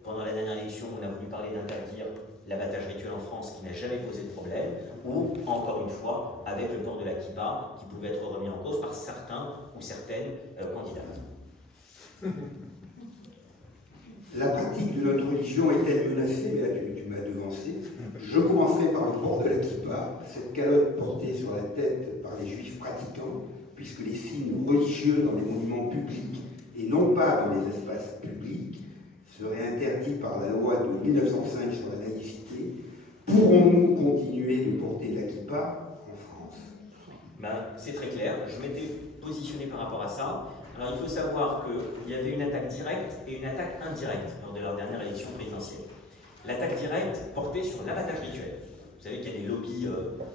pendant la dernière élection, on a voulu parler d'interdire l'abattage rituel en France qui n'a jamais posé de problème, ou, encore une fois, avec le port de la kippa qui pouvait être remis en cause par certains ou certaines candidates. La pratique de notre religion est-elle menacée? Mais là, tu m'as devancé. Je commencerai par le port de la kippa, cette calotte portée sur la tête par les juifs pratiquants, puisque les signes religieux dans les monuments publics et non pas dans les espaces publics seraient interdits par la loi de 1905 sur la laïcité. Pourrons-nous continuer de porter la kippa en France? C'est très clair, je m'étais positionné par rapport à ça. Alors il faut savoir qu'il y avait une attaque directe et une attaque indirecte lors de leur dernière élection présidentielle. L'attaque directe portait sur l'abattage rituel. Vous savez qu'il y a des lobbies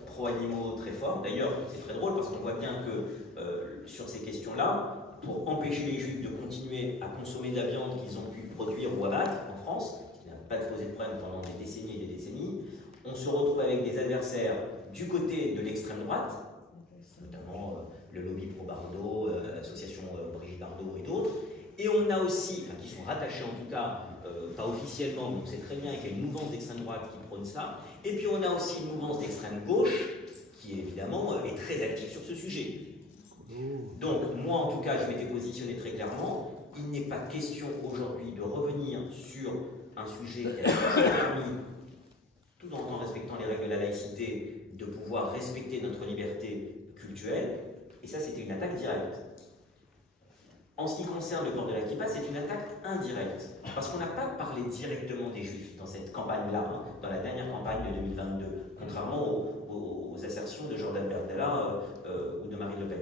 pro-animaux très forts. D'ailleurs, c'est très drôle parce qu'on voit bien que sur ces questions-là, pour empêcher les juifs de continuer à consommer de la viande qu'ils ont pu produire ou abattre en France, qui n'a pas posé de problème pendant des décennies et des décennies, on se retrouve avec des adversaires du côté de l'extrême droite, notamment le lobby pro-Bardot, l'association Brigitte Bardot et d'autres, et on a aussi, enfin, qui sont rattachés en tout cas, pas officiellement, mais on sait très bien qu'il y a une mouvance d'extrême droite qui prône ça, et puis on a aussi une mouvance d'extrême gauche qui évidemment est très active sur ce sujet. Donc moi en tout cas je m'étais positionné très clairement, il n'est pas question aujourd'hui de revenir sur un sujet qui a permis, tout en respectant les règles de la laïcité, de pouvoir respecter notre liberté cultuelle, et ça c'était une attaque directe. En ce qui concerne le port de la kippa, c'est une attaque indirecte, parce qu'on n'a pas parlé directement des juifs dans cette campagne-là, dans la dernière campagne de 2022, contrairement aux assertions de Jordan Bardella ou de Marine Le Pen.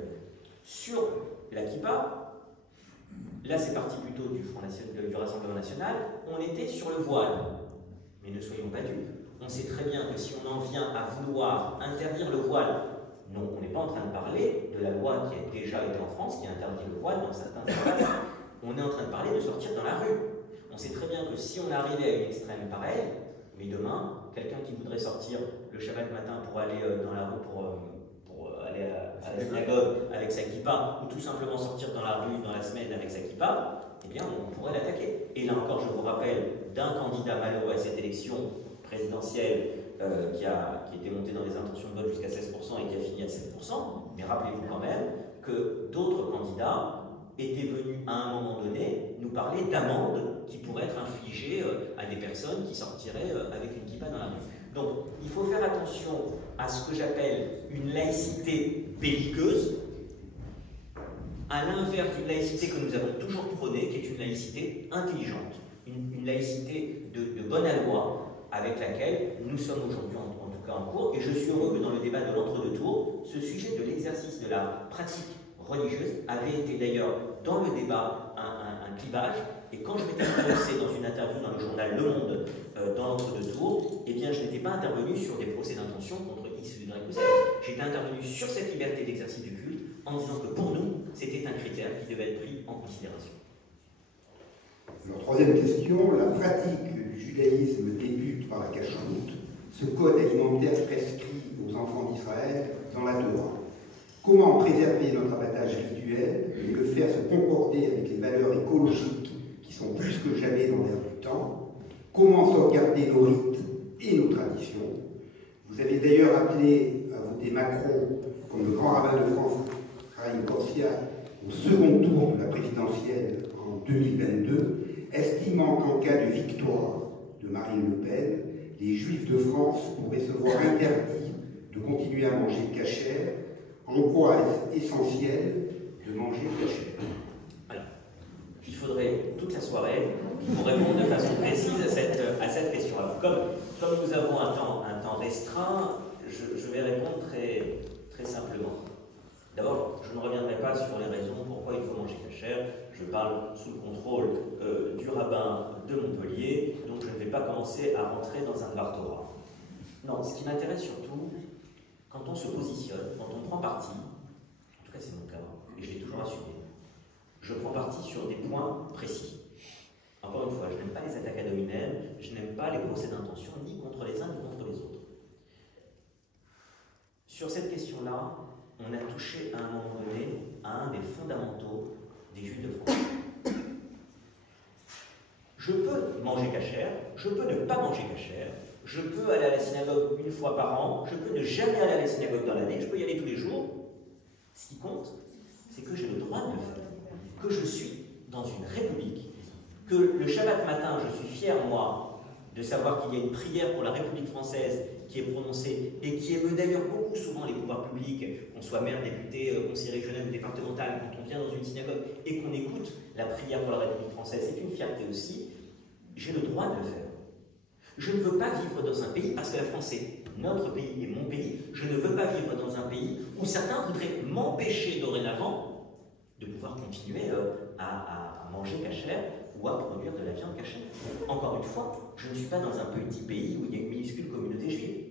Sur la kippa, là c'est parti plutôt du Rassemblement National, on était sur le voile. Mais ne soyons pas dupes, on sait très bien que si on en vient à vouloir interdire le voile, non, on n'est pas en train de parler de la loi qui a déjà été en France, qui interdit le voile dans certains espaces. On est en train de parler de sortir dans la rue. On sait très bien que si on arrivait à une extrême pareille, mais demain, quelqu'un qui voudrait sortir le Shabbat matin pour aller dans la rue, pour aller à la synagogue avec sa kippa, ou tout simplement sortir dans la rue dans la semaine avec sa kippa, eh bien on pourrait l'attaquer. Et là encore, je vous rappelle d'un candidat malheureux à cette élection présidentielle qui était monté dans les intentions de vote jusqu'à 16% et qui a fini à 7%, mais rappelez-vous quand même que d'autres candidats étaient venus à un moment donné nous parler d'amendes qui pourraient être infligées à des personnes qui sortiraient avec une kippa dans la rue. Donc il faut faire attention à ce que j'appelle une laïcité belliqueuse, à l'inverse d'une laïcité que nous avons toujours prônée, qui est une laïcité intelligente, une laïcité de bonne aloi, avec laquelle nous sommes aujourd'hui en tout cas en cours, et je suis heureux que dans le débat de l'entre-deux tours, ce sujet de l'exercice de la pratique religieuse avait été d'ailleurs dans le débat un clivage, et quand je m'étais prononcé dans une interview dans le journal Le Monde dans l'entre-deux tours, eh bien je n'étais pas intervenu sur des procès d'intention contre X ou Y ou Z. J'étais intervenu sur cette liberté d'exercice du culte en disant que pour nous, c'était un critère qui devait être pris en considération. Alors, troisième question, la pratique du judaïsme débute par la cacheroute, ce code alimentaire prescrit aux enfants d'Israël dans la Torah. Comment préserver notre abattage rituel et le faire se concorder avec les valeurs écologiques qui sont plus que jamais dans l'air du temps? Comment sauvegarder nos rites et nos traditions? Vous avez d'ailleurs appelé à voter Macron comme le grand rabbin de France, Chaim Corsia, au second tour de la présidentielle en 2022, estimant qu'en cas de victoire de Marine Le Pen, les Juifs de France pourraient se voir interdits de continuer à manger cachère. En quoi est-ce essentiel de manger cachère? Alors, il faudrait toute la soirée pour répondre de façon précise à cette question. Alors, comme nous avons un temps restreint, je vais répondre très simplement. D'abord, je ne reviendrai pas sur les raisons pourquoi il faut manger cachère. Je parle sous le contrôle du rabbin de Montpellier, donc je ne vais pas commencer à rentrer dans un Dvar Torah. Non, ce qui m'intéresse surtout, quand on se positionne, quand on prend parti, en tout cas c'est mon cas, et je l'ai toujours assumé, je prends parti sur des points précis. Encore une fois, je n'aime pas les attaques ad hominem, je n'aime pas les procès d'intention, ni contre les uns ni contre les autres. Sur cette question-là, on a touché à un moment donné à un des fondamentaux des Juifs de France. Je peux manger cachère, je peux ne pas manger cachère, je peux aller à la synagogue une fois par an, je peux ne jamais aller à la synagogue dans l'année, je peux y aller tous les jours. Ce qui compte, c'est que j'ai le droit de le faire, que je suis dans une république que le Shabbat matin, je suis fier, moi, de savoir qu'il y a une prière pour la République française qui est prononcée et qui émeut d'ailleurs beaucoup souvent les pouvoirs publics, qu'on soit maire, député, conseiller régional ou départemental, quand on vient dans une synagogue et qu'on écoute la prière pour la République française, c'est une fierté aussi. J'ai le droit de le faire. Je ne veux pas vivre dans un pays, parce que la France est notre pays et mon pays, je ne veux pas vivre dans un pays où certains voudraient m'empêcher dorénavant de pouvoir continuer à manger cachère ou à produire de la viande cachère. Encore une fois, je ne suis pas dans un petit pays où il y a une minuscule communauté juive.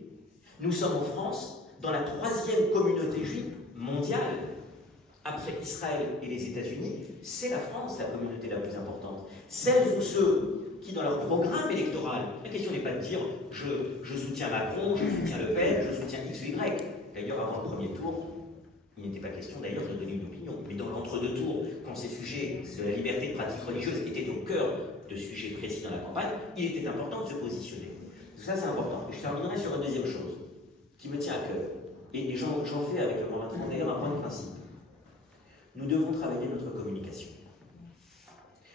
Nous sommes en France, dans la 3e communauté juive mondiale. Après Israël et les États-Unis, c'est la France la communauté la plus importante. Celles ou ceux qui, dans leur programme électoral, la question n'est pas de dire je soutiens Macron, je soutiens Le Pen, je soutiens X ou Y. D'ailleurs, avant le premier tour, il n'était pas question d'ailleurs de donner une opinion. Mais dans l'entre-deux tours, quand ces sujets de la liberté de pratique religieuse étaient au cœur de sujets précis dans la campagne, il était important de se positionner. Ça, c'est important. Et je terminerai sur une deuxième chose qui me tient à cœur. Et j'en fais avec le Grand Vincent d'ailleurs un point de principe. Nous devons travailler notre communication.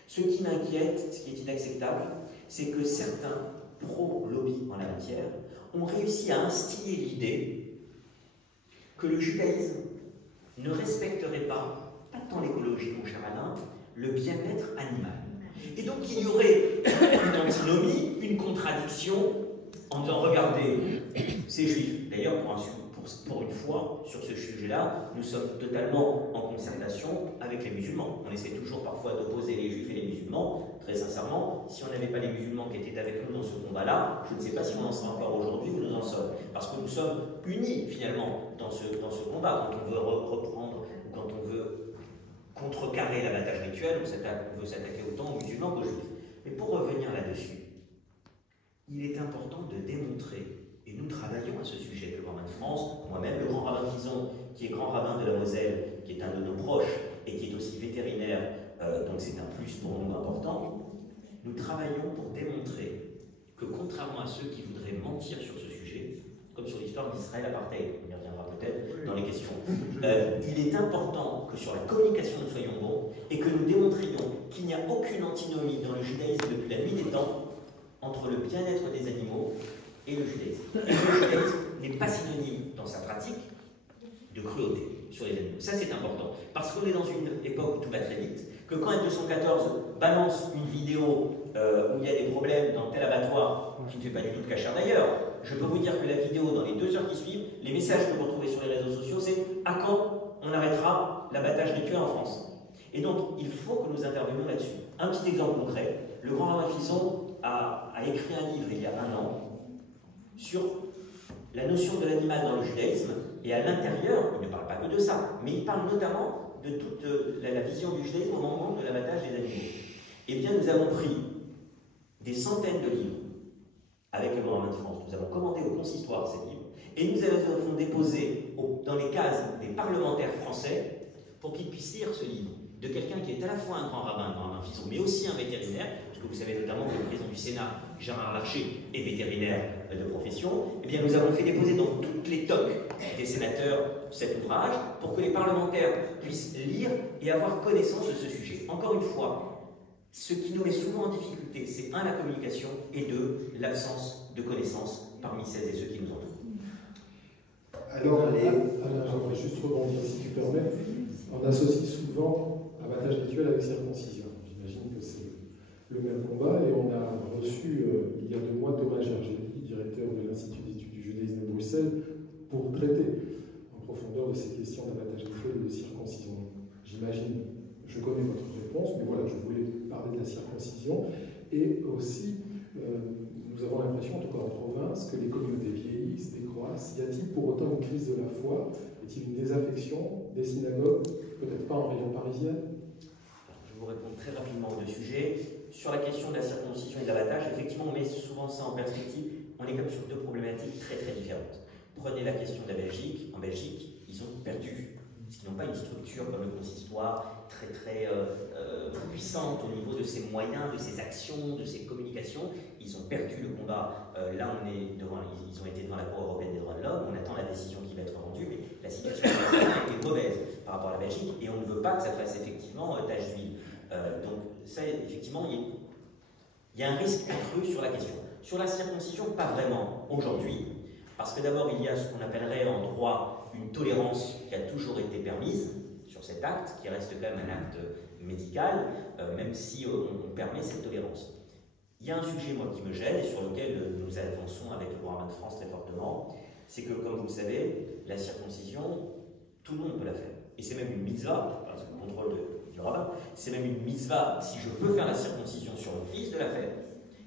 Ce qui m'inquiète, ce qui est inacceptable, c'est que certains pro-lobby en la matière ont réussi à instiller l'idée que le judaïsme ne respecterait pas tant l'écologie, mon cher Alain, le bien-être animal. Et donc il y aurait une antinomie, une contradiction en disant regardez, ces juifs, d'ailleurs pour une fois, sur ce sujet-là, nous sommes totalement en concertation avec les musulmans. On essaie toujours parfois d'opposer les juifs et les musulmans. Très sincèrement, si on n'avait pas les musulmans qui étaient avec nous dans ce combat-là, je ne sais pas si on en sera encore aujourd'hui où nous en sommes. Parce que nous sommes unis, finalement, dans ce combat. Quand on veut reprendre, ou quand on veut contrecarrer l'abattage rituel, on veut s'attaquer autant aux musulmans qu'aux juifs. Mais pour revenir là-dessus, il est important de démontrer, et nous travaillons à ce sujet avec le Grand Rabbin de France, moi-même, le Grand Rabbin Fison, qui est Grand Rabbin de la Moselle, qui est un de nos proches et qui est aussi vétérinaire, donc c'est un plus pour nous important. Nous travaillons pour démontrer que contrairement à ceux qui voudraient mentir sur ce sujet, comme sur l'histoire d'Israël apartheid, on y reviendra peut-être dans les questions, il est important que sur la communication nous soyons bons et que nous démontrions qu'il n'y a aucune antinomie dans le judaïsme depuis la nuit des temps entre le bien-être des animaux et le judaïsme. Et le judaïsme n'est pas synonyme dans sa pratique de cruauté sur les animaux. Ça c'est important, parce qu'on est dans une époque où tout va très vite, que quand N214 balance une vidéo où il y a des problèmes dans tel abattoir, qui ne fait pas du tout de cachère d'ailleurs, je peux vous dire que la vidéo, dans les 2 heures qui suivent, les messages que vous retrouvez sur les réseaux sociaux, c'est « à quand on arrêtera l'abattage rituel en France ?» Et donc, il faut que nous intervenions là-dessus. Un petit exemple concret, le Grand Rabbin Fison a écrit un livre il y a 1 an sur la notion de l'animal dans le judaïsme, et à l'intérieur, il ne parle pas que de ça, mais il parle notamment de toute la vision du judaïsme au moment de l'abattage des animaux. Eh bien, nous avons pris des centaines de livres avec le Grand Rabbin de France. Nous avons commandé au consistoire ces livres, et nous avons déposé dans les cases des parlementaires français pour qu'ils puissent lire ce livre, de quelqu'un qui est à la fois un grand rabbin Fison, mais aussi un vétérinaire, parce que vous savez notamment que le président du Sénat, Gérard Larcher, est vétérinaire de profession. Eh bien, nous avons fait déposer dans toutes les toques des sénateurs cet ouvrage pour que les parlementaires puissent lire et avoir connaissance de ce sujet. Encore une fois, ce qui nous met souvent en difficulté, c'est 1, la communication, et 2, l'absence de connaissances parmi celles et ceux qui nous entourent. Alors, Alain, j'aimerais juste rebondir, si tu permets. On associe souvent abattage rituel avec circoncision. J'imagine que c'est le même combat, et on a reçu il y a 2 mois Thomas Gergely, directeur de l'Institut d'études du judaïsme de Bruxelles, pour traiter en profondeur de ces questions d'abattage rituel et de circoncision. J'imagine, je connais votre réponse, mais voilà, je voulais parler de la circoncision. Et aussi, nous avons l'impression, en tout cas en province, que les communautés vieillissent, décroissent. Y a-t-il pour autant une crise de la foi? Est-il une désaffection des synagogues? Peut-être pas en région parisienne? Je vais vous répondre très rapidement aux 2 sujets. Sur la question de la circoncision et de l'abattage, effectivement, on met souvent ça en perspective. On est comme sur 2 problématiques très très différentes. Prenez la question de la Belgique. En Belgique, ils ont perdu, parce qu'ils n'ont pas une structure comme le consistoire très très puissante au niveau de ses moyens, de ses actions, de ses communications. Ils ont perdu le combat. Là, ils ont été devant la Cour européenne des droits de l'homme. On attend la décision qui va être rendue, mais la situation est mauvaise par rapport à la Belgique, et on ne veut pas que ça fasse effectivement tache d'huile. Donc ça, effectivement, Il y a un risque accru sur la question. Sur la circoncision, pas vraiment aujourd'hui, parce que d'abord, il y a ce qu'on appellerait en droit une tolérance qui a toujours été permise sur cet acte, qui reste quand même un acte médical, même si on permet cette tolérance. Il y a un sujet, moi, qui me gêne et sur lequel nous avançons avec le droit romain de France très fortement, c'est que, comme vous le savez, la circoncision, tout le monde peut la faire. Et c'est même une mitzvah, parce que le contrôle du rabbin, c'est même une mitzvah, si je peux faire la circoncision sur mon fils, de la faire.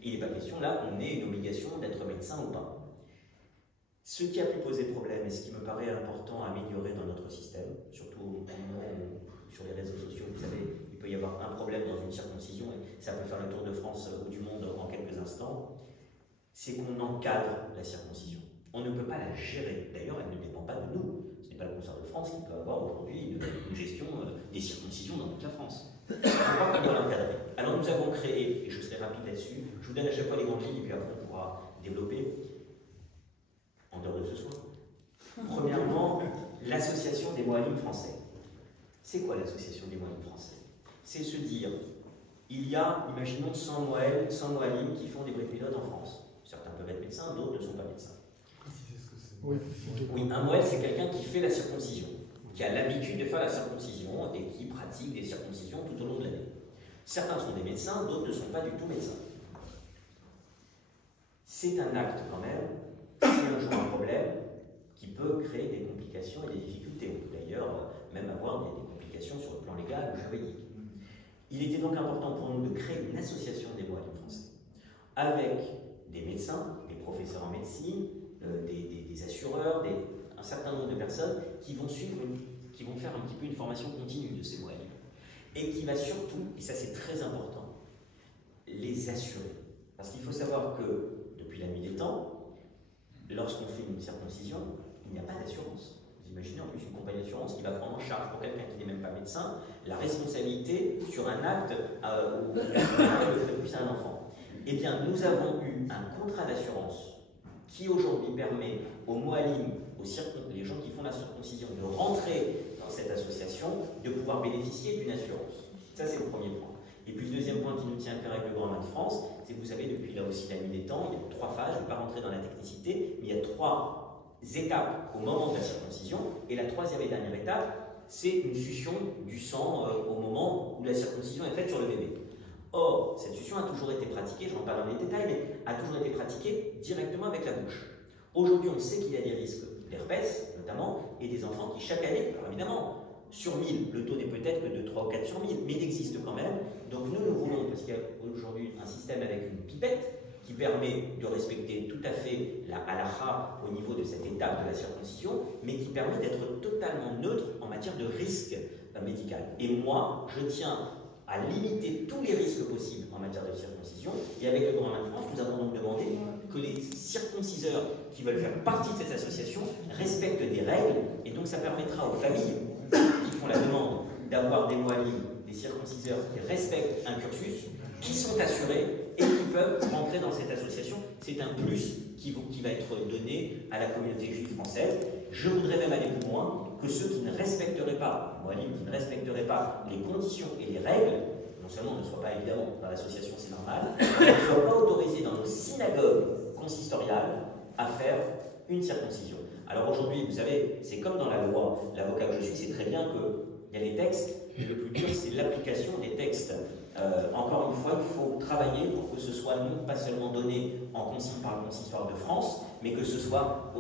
Il n'est pas question, là, on ait une obligation d'être médecin ou pas. Ce qui a pu poser problème, et ce qui me paraît important à améliorer dans notre système, surtout au moment où, sur les réseaux sociaux, vous savez, il peut y avoir un problème dans une circoncision, et ça peut faire le tour de France ou du monde en quelques instants, c'est qu'on encadre la circoncision. On ne peut pas la gérer. D'ailleurs, elle ne dépend pas de nous. Ce n'est pas le Conseil de France qui peut avoir aujourd'hui une gestion des circoncisions dans toute la France. On croit qu'on doit l'encadrer. Alors nous avons créé, et je serai rapide là-dessus, je vous donne à chaque fois les grandes lignes, et puis après on pourra développer, en dehors de ce soir. Premièrement, l'association des moalim français. C'est quoi l'association des moalim français? C'est se dire, il y a, imaginons, 100 moalim qui font des brit milot en France. Certains peuvent être médecins, d'autres ne sont pas médecins. Oui, un moël, c'est quelqu'un qui fait la circoncision, qui a l'habitude de faire la circoncision et qui pratique des circoncisions tout au long de l'année. Certains sont des médecins, d'autres ne sont pas du tout médecins. C'est un acte quand même, c'est un jour un problème qui peut créer des complications et des difficultés. On peut d'ailleurs même avoir des complications sur le plan légal ou juridique. Il était donc important pour nous de créer une association des moalim français, avec des médecins, des professeurs en médecine, des assureurs, un certain nombre de personnes qui vont suivre, qui vont faire un petit peu une formation continue de ces moalim. Et qui va surtout, et ça c'est très important, les assurer. Parce qu'il faut savoir que, depuis la nuit des temps, lorsqu'on fait une circoncision, il n'y a pas d'assurance. Vous imaginez en plus une compagnie d'assurance qui va prendre en charge pour quelqu'un qui n'est même pas médecin la responsabilité sur un acte où le fœtus à un enfant. Eh bien, nous avons eu un contrat d'assurance qui aujourd'hui permet aux moalim, les gens qui font la circoncision, de rentrer dans cette association, de pouvoir bénéficier d'une assurance. Ça, c'est le premier point. Et puis le deuxième point qui nous tient à cœur avec le droit romain de France, c'est que vous savez, depuis là aussi la nuit des temps, il y a 3 phases, je ne vais pas rentrer dans la technicité, mais il y a 3 étapes au moment de la circoncision, et la 3e et dernière étape, c'est une succion du sang au moment où la circoncision est faite sur le bébé. Or, cette succion a toujours été pratiquée, je n'en parle dans les détails, mais a toujours été pratiquée directement avec la bouche. Aujourd'hui, on sait qu'il y a des risques d'herpès, notamment, et des enfants qui, chaque année, alors évidemment, sur 1000, le taux n'est peut-être que de 3 ou 4 sur 1000, mais il existe quand même. Donc nous voulons, parce qu'il y a aujourd'hui un système avec une pipette, qui permet de respecter tout à fait la halakha au niveau de cette étape de la circoncision, mais qui permet d'être totalement neutre en matière de risque médical. Et moi, je tiens à limiter tous les risques possibles en matière de circoncision, et avec le droit romain de France, nous avons donc demandé que les circonciseurs qui veulent faire partie de cette association respectent des règles, et donc ça permettra aux familles qui font la demande d'avoir des moalim, des circonciseurs qui respectent un cursus, qui sont assurés et qui peuvent rentrer dans cette association. C'est un plus qui va être donné à la communauté juive française. Je voudrais même aller plus loin, que ceux qui ne respecteraient pas, moalim, qui ne respecteraient pas les conditions et les règles, non seulement ne soient pas évidemment dans l'association, c'est normal, mais ne soient pas autorisés dans nos synagogues consistoriales à faire une circoncision. Alors aujourd'hui, vous savez, c'est comme dans la loi, l'avocat que je suis sait très bien qu'il y a des textes, et le plus dur, c'est l'application des textes. Encore une fois, il faut travailler pour que ce soit non pas seulement donné en consigne par le consistoire de France, mais que ce soit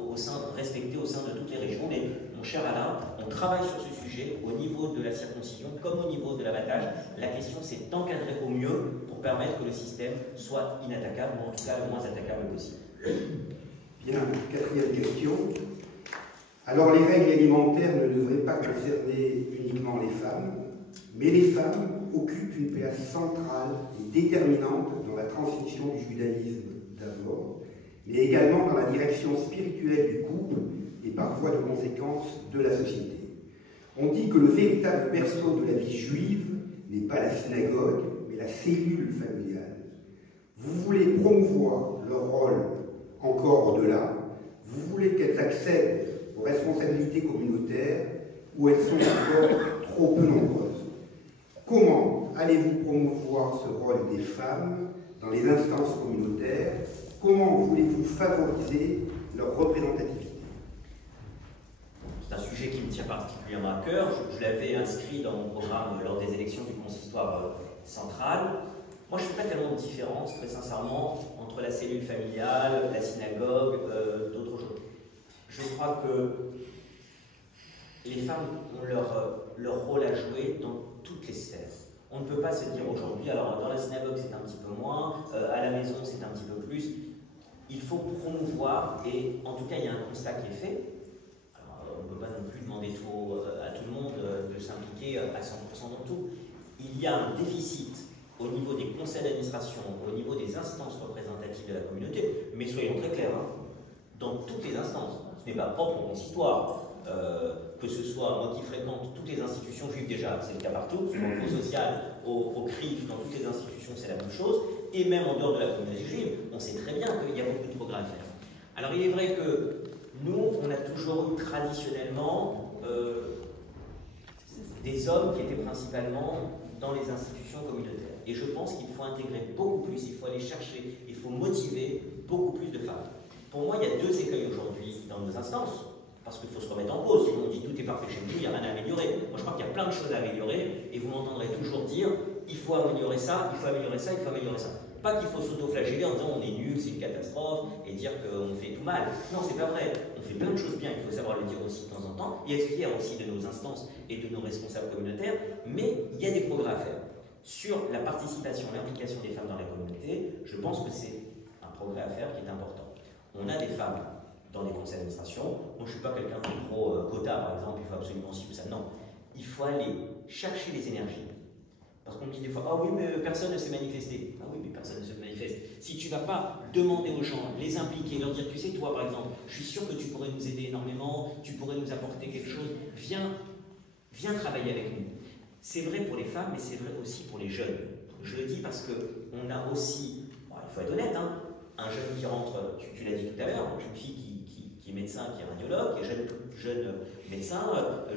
respecté au sein de toutes les régions. Mais mon cher Alain, on travaille sur ce sujet au niveau de la circoncision comme au niveau de l'abattage. La question, c'est d'encadrer au mieux pour permettre que le système soit inattaquable, ou en tout cas le moins attaquable possible. Bien, 4e question. Alors, les règles alimentaires ne devraient pas concerner uniquement les femmes, mais les femmes occupent une place centrale et déterminante dans la transmission du judaïsme d'abord, mais également dans la direction spirituelle du couple et par voie de conséquence de la société. On dit que le véritable berceau de la vie juive n'est pas la synagogue, mais la cellule familiale. Vous voulez promouvoir leur rôle encore au-delà, vous voulez qu'elles accèdent aux responsabilités communautaires où elles sont encore trop peu nombreuses. Comment allez-vous promouvoir ce rôle des femmes dans les instances communautaires. Comment voulez-vous favoriser leur représentativité? C'est un sujet qui me tient particulièrement à cœur. Je l'avais inscrit dans mon programme lors des élections du consistoire central. Moi, je ne fais pas tellement de différence, très sincèrement, entre la cellule familiale, la synagogue, d'autres choses. Je crois que les femmes ont leur rôle à jouer dans toutes les sphères. On ne peut pas se dire aujourd'hui, alors dans la synagogue c'est un petit peu moins, à la maison c'est un petit peu plus. Il faut promouvoir, et en tout cas il y a un constat qui est fait. Alors, on ne peut pas non plus demander à tout le monde de s'impliquer à 100% dans tout. Il y a un déficit au niveau des conseils d'administration, au niveau des instances représentatives de la communauté, mais soyons très clairs, hein, dans toutes les instances. Ce n'est pas propre au consistoire. Que ce soit moi qui fréquente toutes les institutions juives déjà, c'est le cas partout, au Fonds social, au CRIF, dans toutes les institutions c'est la même chose, et même en dehors de la communauté juive, on sait très bien qu'il y a beaucoup de progrès à faire. Alors il est vrai que nous, on a toujours eu traditionnellement des hommes qui étaient principalement dans les institutions communautaires. Et je pense qu'il faut intégrer beaucoup plus, il faut aller chercher, il faut motiver beaucoup plus de femmes. Pour moi, il y a deux écueils aujourd'hui dans nos instances. Parce qu'il faut se remettre en cause. Si on dit tout est parfait chez nous, il n'y a rien à améliorer. Moi, je crois qu'il y a plein de choses à améliorer, et vous m'entendrez toujours dire il faut améliorer ça, il faut améliorer ça, il faut améliorer ça. Pas qu'il faut s'auto-flageller en disant on est nul, c'est une catastrophe, et dire qu'on fait tout mal. Non, c'est pas vrai. On fait plein de choses bien, il faut savoir le dire aussi de temps en temps, et être fier aussi de nos instances et de nos responsables communautaires, mais il y a des progrès à faire. Sur la participation, l'implication des femmes dans la communauté, je pense que c'est un progrès à faire qui est important. On a des femmes dans les conseils d'administration. Moi, je ne suis pas quelqu'un de trop quota, par exemple, il faut absolument ci ou ça. Non, il faut aller chercher les énergies. Parce qu'on me dit des fois, ah oui, mais personne ne s'est manifesté. Ah oui, mais personne ne se manifeste. Si tu ne vas pas demander aux gens, les impliquer, leur dire, tu sais, toi, par exemple, je suis sûr que tu pourrais nous aider énormément, tu pourrais nous apporter quelque chose, viens travailler avec nous. C'est vrai pour les femmes, mais c'est vrai aussi pour les jeunes. Je le dis parce qu'on a aussi, bon, il faut être honnête, hein, un jeune qui rentre, tu l'as dit tout à l'heure, une fille qui est médecin, qui est radiologue, qui est jeune médecin,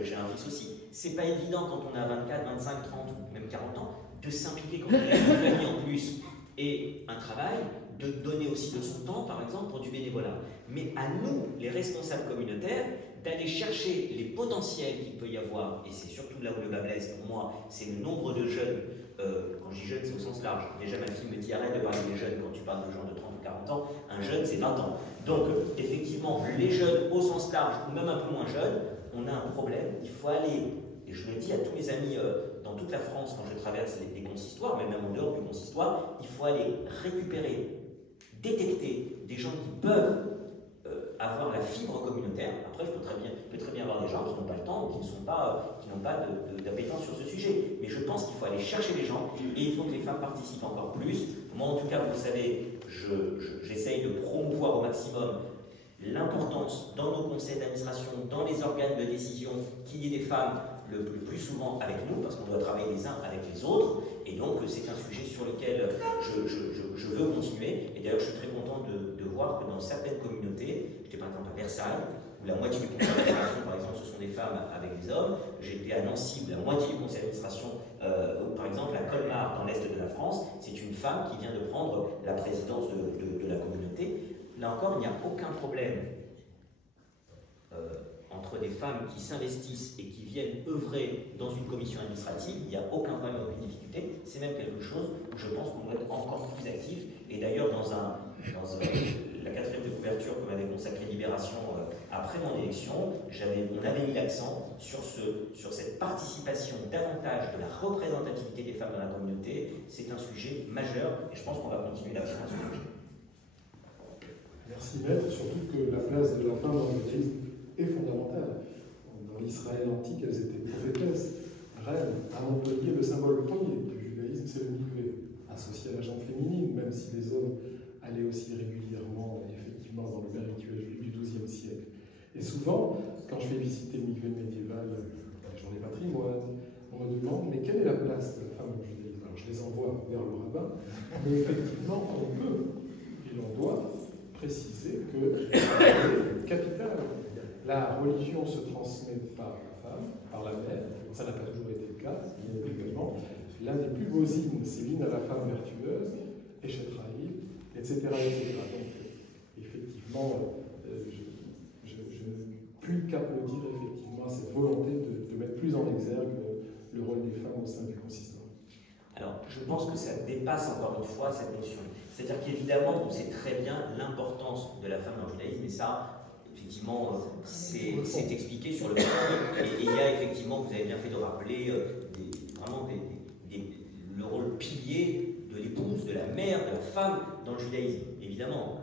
j'ai un fils aussi. C'est pas évident quand on a 24, 25, 30 ou même 40 ans de s'impliquer quand on a une famille en plus et un travail, de donner aussi de son temps, par exemple, pour du bénévolat. Mais à nous, les responsables communautaires, d'aller chercher les potentiels qu'il peut y avoir, et c'est surtout là où le bas blesse pour moi, c'est le nombre de jeunes. Quand je dis jeunes, c'est au sens large. Déjà, ma fille me dit arrête de parler des jeunes quand tu parles de gens de 30 ou 40 ans. Un jeune, c'est 20 ans. Donc, effectivement, les jeunes au sens large, ou même un peu moins jeunes, on a un problème. Il faut aller, et je le dis à tous mes amis dans toute la France quand je traverse les consistoires, mais même en dehors du consistoire, il faut aller récupérer, détecter des gens qui peuvent avoir la fibre communautaire. Après, je peux très bien avoir des gens qui n'ont pas le temps ou qui n'ont pas d'appétence sur ce sujet. Mais je pense qu'il faut aller chercher les gens et il faut que les femmes participent encore plus. Moi, en tout cas, vous savez, j'essaye de promouvoir au maximum l'importance dans nos conseils d'administration, dans les organes de décision, qu'il y ait des femmes le plus souvent avec nous, parce qu'on doit travailler les uns avec les autres. Et donc, c'est un sujet sur lequel je veux continuer. Et d'ailleurs, je suis très content de voir que dans certaines communautés, j'étais par exemple à Versailles, où la moitié du conseil d'administration, par exemple, ce sont des femmes avec des hommes. J'étais à Nancy, où la moitié du conseil d'administration, par exemple à Colmar, dans l'est de la France, c'est une femme qui vient de prendre la présidence de la communauté. Là encore, il n'y a aucun problème entre des femmes qui s'investissent et qui viennent œuvrer dans une commission administrative. Il n'y a aucun problème, aucune difficulté. C'est même quelque chose où je pense qu'on doit être encore plus actif. Et d'ailleurs, dans la 4e de couverture que m'avait consacrée Libération après mon élection, on avait mis l'accent sur cette participation davantage de la représentativité des femmes dans la communauté. C'est un sujet majeur et je pense qu'on va continuer d'action à ce sujet. Merci Maître, surtout que la place de la femme dans l'Église est fondamentale. Dans l'Israël antique, elles étaient prophétesses, reines. À Montpellier, le symbole premier du judaïsme, c'est le mikvé, associé à la jambe féminine, même si les hommes allaient aussi régulièrement, effectivement, dans le bain rituel juif du XIIe siècle. Et souvent, quand je fais visiter le mikvé médiéval dans les journées patrimoine, on me demande, mais quelle est la place de la femme au judaïsme? Alors je les envoie vers le rabbin, mais effectivement, on peut, et l'on doit, préciser que c'est capital. La religion se transmet par la femme, par la mère. Ça n'a pas toujours été le cas, mais également. L'un des plus beaux hymnes, c'est l'hymne à la femme vertueuse. Eshet-Raïl, etc., etc. Donc, effectivement, je ne puis qu'applaudir effectivement à cette volonté de mettre plus en exergue le rôle des femmes au sein du consistoire. Alors, je pense que ça dépasse encore une fois cette notion. C'est-à-dire qu'évidemment, on sait très bien l'importance de la femme dans le judaïsme, et ça, effectivement, c'est expliqué sur le fond. Et il y a effectivement, vous avez bien fait de rappeler, vraiment le rôle pilier de l'épouse, de la mère, de la femme dans le judaïsme. Évidemment,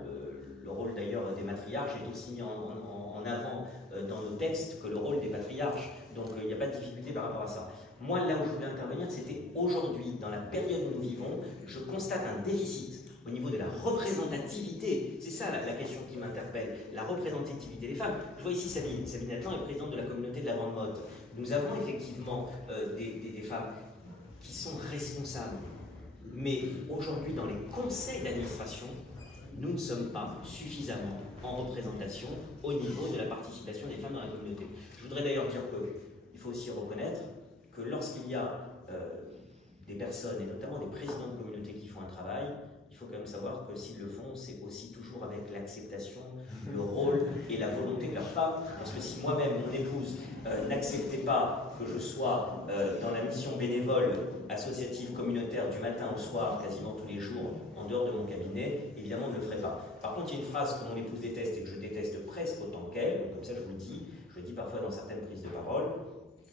le rôle d'ailleurs des matriarches est aussi mis en avant dans nos textes que le rôle des patriarches. Donc il n'y a pas de difficulté par rapport à ça. Moi, là où je voulais intervenir, c'était aujourd'hui, dans la période où nous vivons, je constate un déficit au niveau de la représentativité. C'est ça la question qui m'interpelle, la représentativité des femmes. Je vois ici Sabine Atlan est présidente de la communauté de la Grande Motte. Nous avons effectivement des femmes qui sont responsables. Mais aujourd'hui, dans les conseils d'administration, nous ne sommes pas suffisamment en représentation au niveau de la participation des femmes dans la communauté. Je voudrais d'ailleurs dire qu'il faut aussi reconnaître que lorsqu'il y a des personnes, et notamment des présidents de communautés qui font un travail, il faut quand même savoir que s'ils le font, c'est aussi toujours avec l'acceptation, le rôle et la volonté de leur femme. Parce que si moi-même, mon épouse, n'acceptait pas que je sois dans la mission bénévole, associative, communautaire, du matin au soir, quasiment tous les jours, en dehors de mon cabinet, évidemment, je ne le ferai pas. Par contre, il y a une phrase que mon épouse déteste et que je déteste presque autant qu'elle, donc comme ça je vous le dis, je le dis parfois dans certaines prises de parole,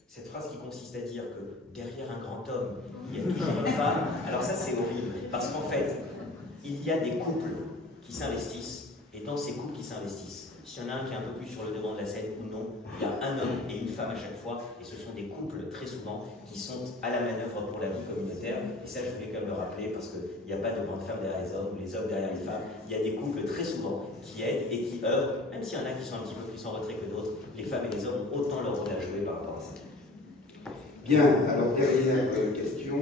cette phrase qui consiste à dire que derrière un grand homme, il y a toujours une femme. Alors ça, c'est horrible, parce qu'en fait, il y a des couples qui s'investissent, et dans ces couples qui s'investissent, s'il y en a un qui est un peu plus sur le devant de la scène ou non, il y a un homme et une femme à chaque fois, et ce sont des couples très souvent qui sont à la manœuvre pour la vie communautaire. Et ça, je voulais quand même le rappeler, parce qu'il n'y a pas de grandes femmes derrière les hommes ou les hommes derrière les femmes. Il y a des couples très souvent qui aident et qui œuvrent, même s'il y en a qui sont un petit peu plus en retrait que d'autres, les femmes et les hommes ont autant leur rôle à jouer par rapport à ça. Bien, alors dernière question.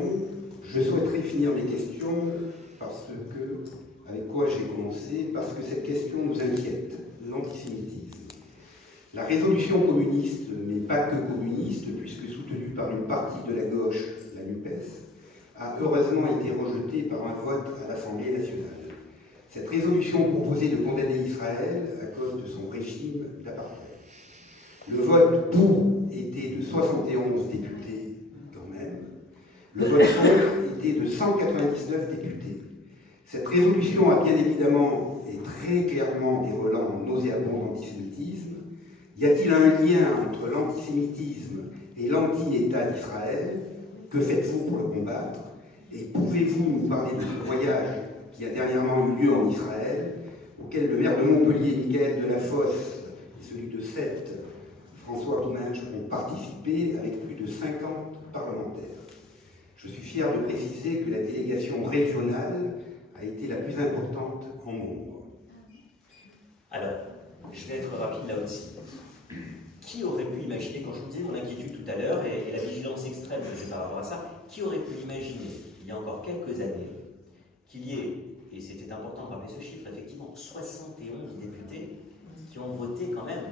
Je souhaiterais finir mes questions parce que, avec quoi j'ai commencé, parce que cette question nous inquiète, l'antisémitisme. La résolution communiste n'est pas que communiste, puisque soutenue par une partie de la gauche, la NUPES, a heureusement été rejetée par un vote à l'Assemblée nationale. Cette résolution proposait de condamner Israël à cause de son régime d'apartheid. Le vote pour était de 71 députés quand même. Le vote contre était de 199 députés. Cette résolution a bien évidemment et très clairement des relents nauséabonds d'antisémitisme. Y a-t-il un lien entre l'antisémitisme et l'anti-État d'Israël? Que faites-vous pour le combattre? Et pouvez-vous nous parler de ce voyage qui a dernièrement eu lieu en Israël, auquel le maire de Montpellier, Michael Delafosse, et celui de Sète, François Riminge, ont participé avec plus de 50 parlementaires? Je suis fier de préciser que la délégation régionale a été la plus importante en nombre. Alors, je vais être rapide là aussi. Qui aurait pu imaginer, quand je vous disais mon inquiétude tout à l'heure et la vigilance extrême que j'ai par rapport à ça, qui aurait pu imaginer, il y a encore quelques années, qu'il y ait, et c'était important de rappeler ce chiffre, effectivement, 71 députés qui ont voté quand même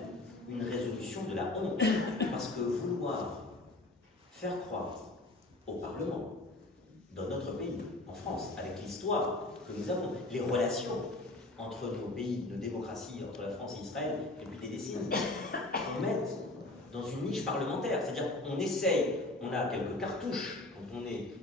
une résolution de la honte. Parce que vouloir faire croire au Parlement, dans notre pays, en France, avec l'histoire que nous avons, les relations entre nos pays, nos démocraties, entre la France et Israël, depuis des décennies, qu'on mette dans une niche parlementaire. C'est-à-dire on essaye, on a quelques cartouches quand on est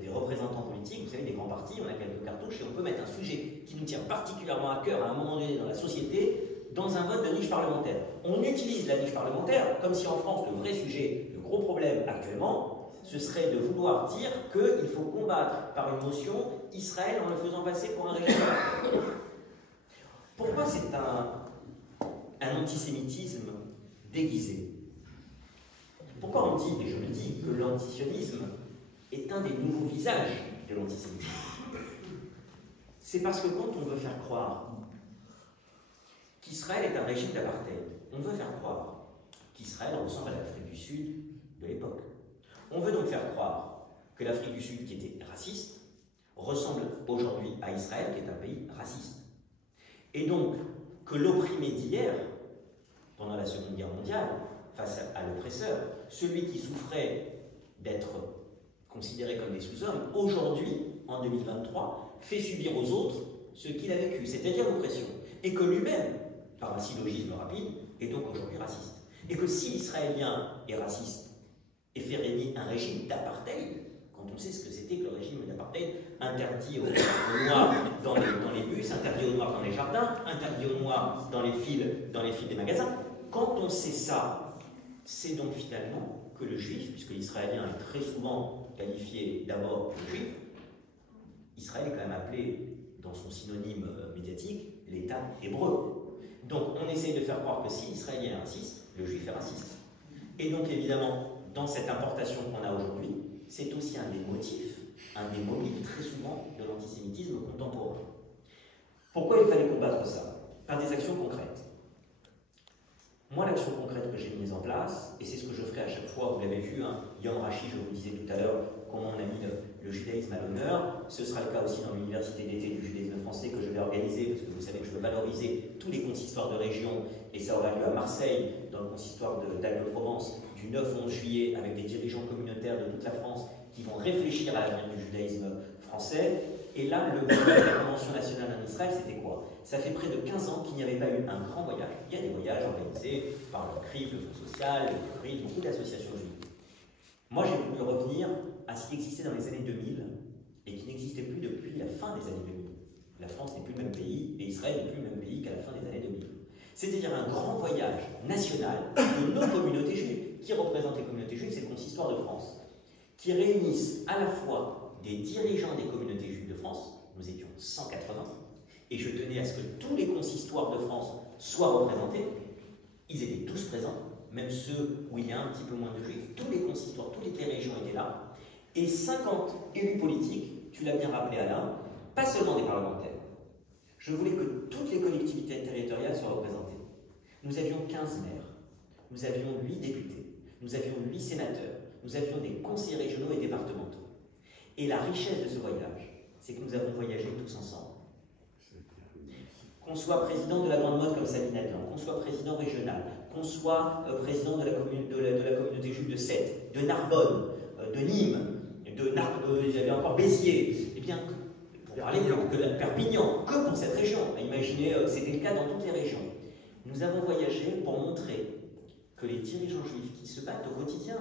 des représentants politiques, vous savez, des grands partis, on a quelques cartouches et on peut mettre un sujet qui nous tient particulièrement à cœur à un moment donné dans la société, dans un vote de niche parlementaire. On utilise la niche parlementaire comme si en France, le vrai sujet, le gros problème actuellement, ce serait de vouloir dire qu'il faut combattre par une motion Israël en le faisant passer pour un régime. Pourquoi c'est un antisémitisme déguisé? Pourquoi on dit, et je le dis, que l'antisionisme est un des nouveaux visages de l'antisémitisme? C'est parce que quand on veut faire croire qu'Israël est un régime d'apartheid, on veut faire croire qu'Israël ressemble à l'Afrique du Sud de l'époque. On veut donc faire croire que l'Afrique du Sud, qui était raciste, ressemble aujourd'hui à Israël, qui est un pays raciste. Et donc, que l'opprimé d'hier, pendant la Seconde Guerre mondiale, face à l'oppresseur, celui qui souffrait d'être considéré comme des sous-hommes, aujourd'hui, en 2023, fait subir aux autres ce qu'il a vécu, c'est-à-dire l'oppression. Et que lui-même, par un syllogisme rapide, est donc aujourd'hui raciste. Et que si l'Israélien est raciste et fait régner un régime d'apartheid, quand on sait ce que c'était que le régime d'apartheid, interdit aux Noirs dans les bus, interdit aux Noirs dans les jardins, interdit aux Noirs dans les fils des magasins, quand on sait ça, c'est donc finalement que le juif, puisque l'Israélien est très souvent qualifié d'abord de juif, Israël est quand même appelé, dans son synonyme médiatique, l'État hébreu. Donc on essaye de faire croire que si l'Israélien est raciste, le juif est raciste. Et donc évidemment, dans cette importation qu'on a aujourd'hui, c'est aussi un des motifs, un des mobiles très souvent de l'antisémitisme contemporain. Pourquoi il fallait combattre ça? Par des actions concrètes. Moi, l'action concrète que j'ai mise en place, et c'est ce que je ferai à chaque fois, vous l'avez vu, hein, Yom Rashi, je vous le disais tout à l'heure, comment on a mis le judaïsme à l'honneur, ce sera le cas aussi dans l'université d'été du judaïsme français que je vais organiser, parce que vous savez que je veux valoriser tous les consistoires de région, et ça aura lieu à Marseille, dans le consistoire d'Aix-de-Provence, du 9 au 11 juillet, avec des dirigeants communautaires de toute la France qui vont réfléchir à l'avenir du judaïsme français. Et là, le voyage de la Convention nationale en Israël, c'était quoi? Ça fait près de 15 ans qu'il n'y avait pas eu un grand voyage. Il y a des voyages organisés par le CRIF, le Fonds social, le CRIF, beaucoup d'associations juives. Moi, j'ai voulu revenir à ce qui existait dans les années 2000 et qui n'existait plus depuis la fin des années 2000. La France n'est plus le même pays et Israël n'est plus le même pays qu'à la fin des années 2000. C'est-à-dire un grand voyage national de nos communautés juives. Qui représente les communautés juives? C'est le Consistoire de France, qui réunissent à la fois des dirigeants des communautés juives de France, nous étions 180, et je tenais à ce que tous les consistoires de France soient représentés. Ils étaient tous présents, même ceux où il y a un petit peu moins de juifs, tous les consistoires, toutes les régions étaient là, et 50 élus politiques, tu l'as bien rappelé Alain, pas seulement des parlementaires. Je voulais que toutes les collectivités territoriales soient représentées. Nous avions 15 maires, nous avions 8 députés, nous avions 8 sénateurs, nous avions des conseillers régionaux et départementaux. Et la richesse de ce voyage, c'est que nous avons voyagé tous ensemble. Qu'on soit président de la Grande Motte comme Sabine Adlan, qu'on soit président régional, qu'on soit président de la communauté juive de Sète, de Narbonne, de Nîmes, il y avait encore Béziers, et bien, pour parler de Perpignan, que pour cette région. Imaginez, c'était le cas dans toutes les régions. Nous avons voyagé pour montrer que les dirigeants juifs qui se battent au quotidien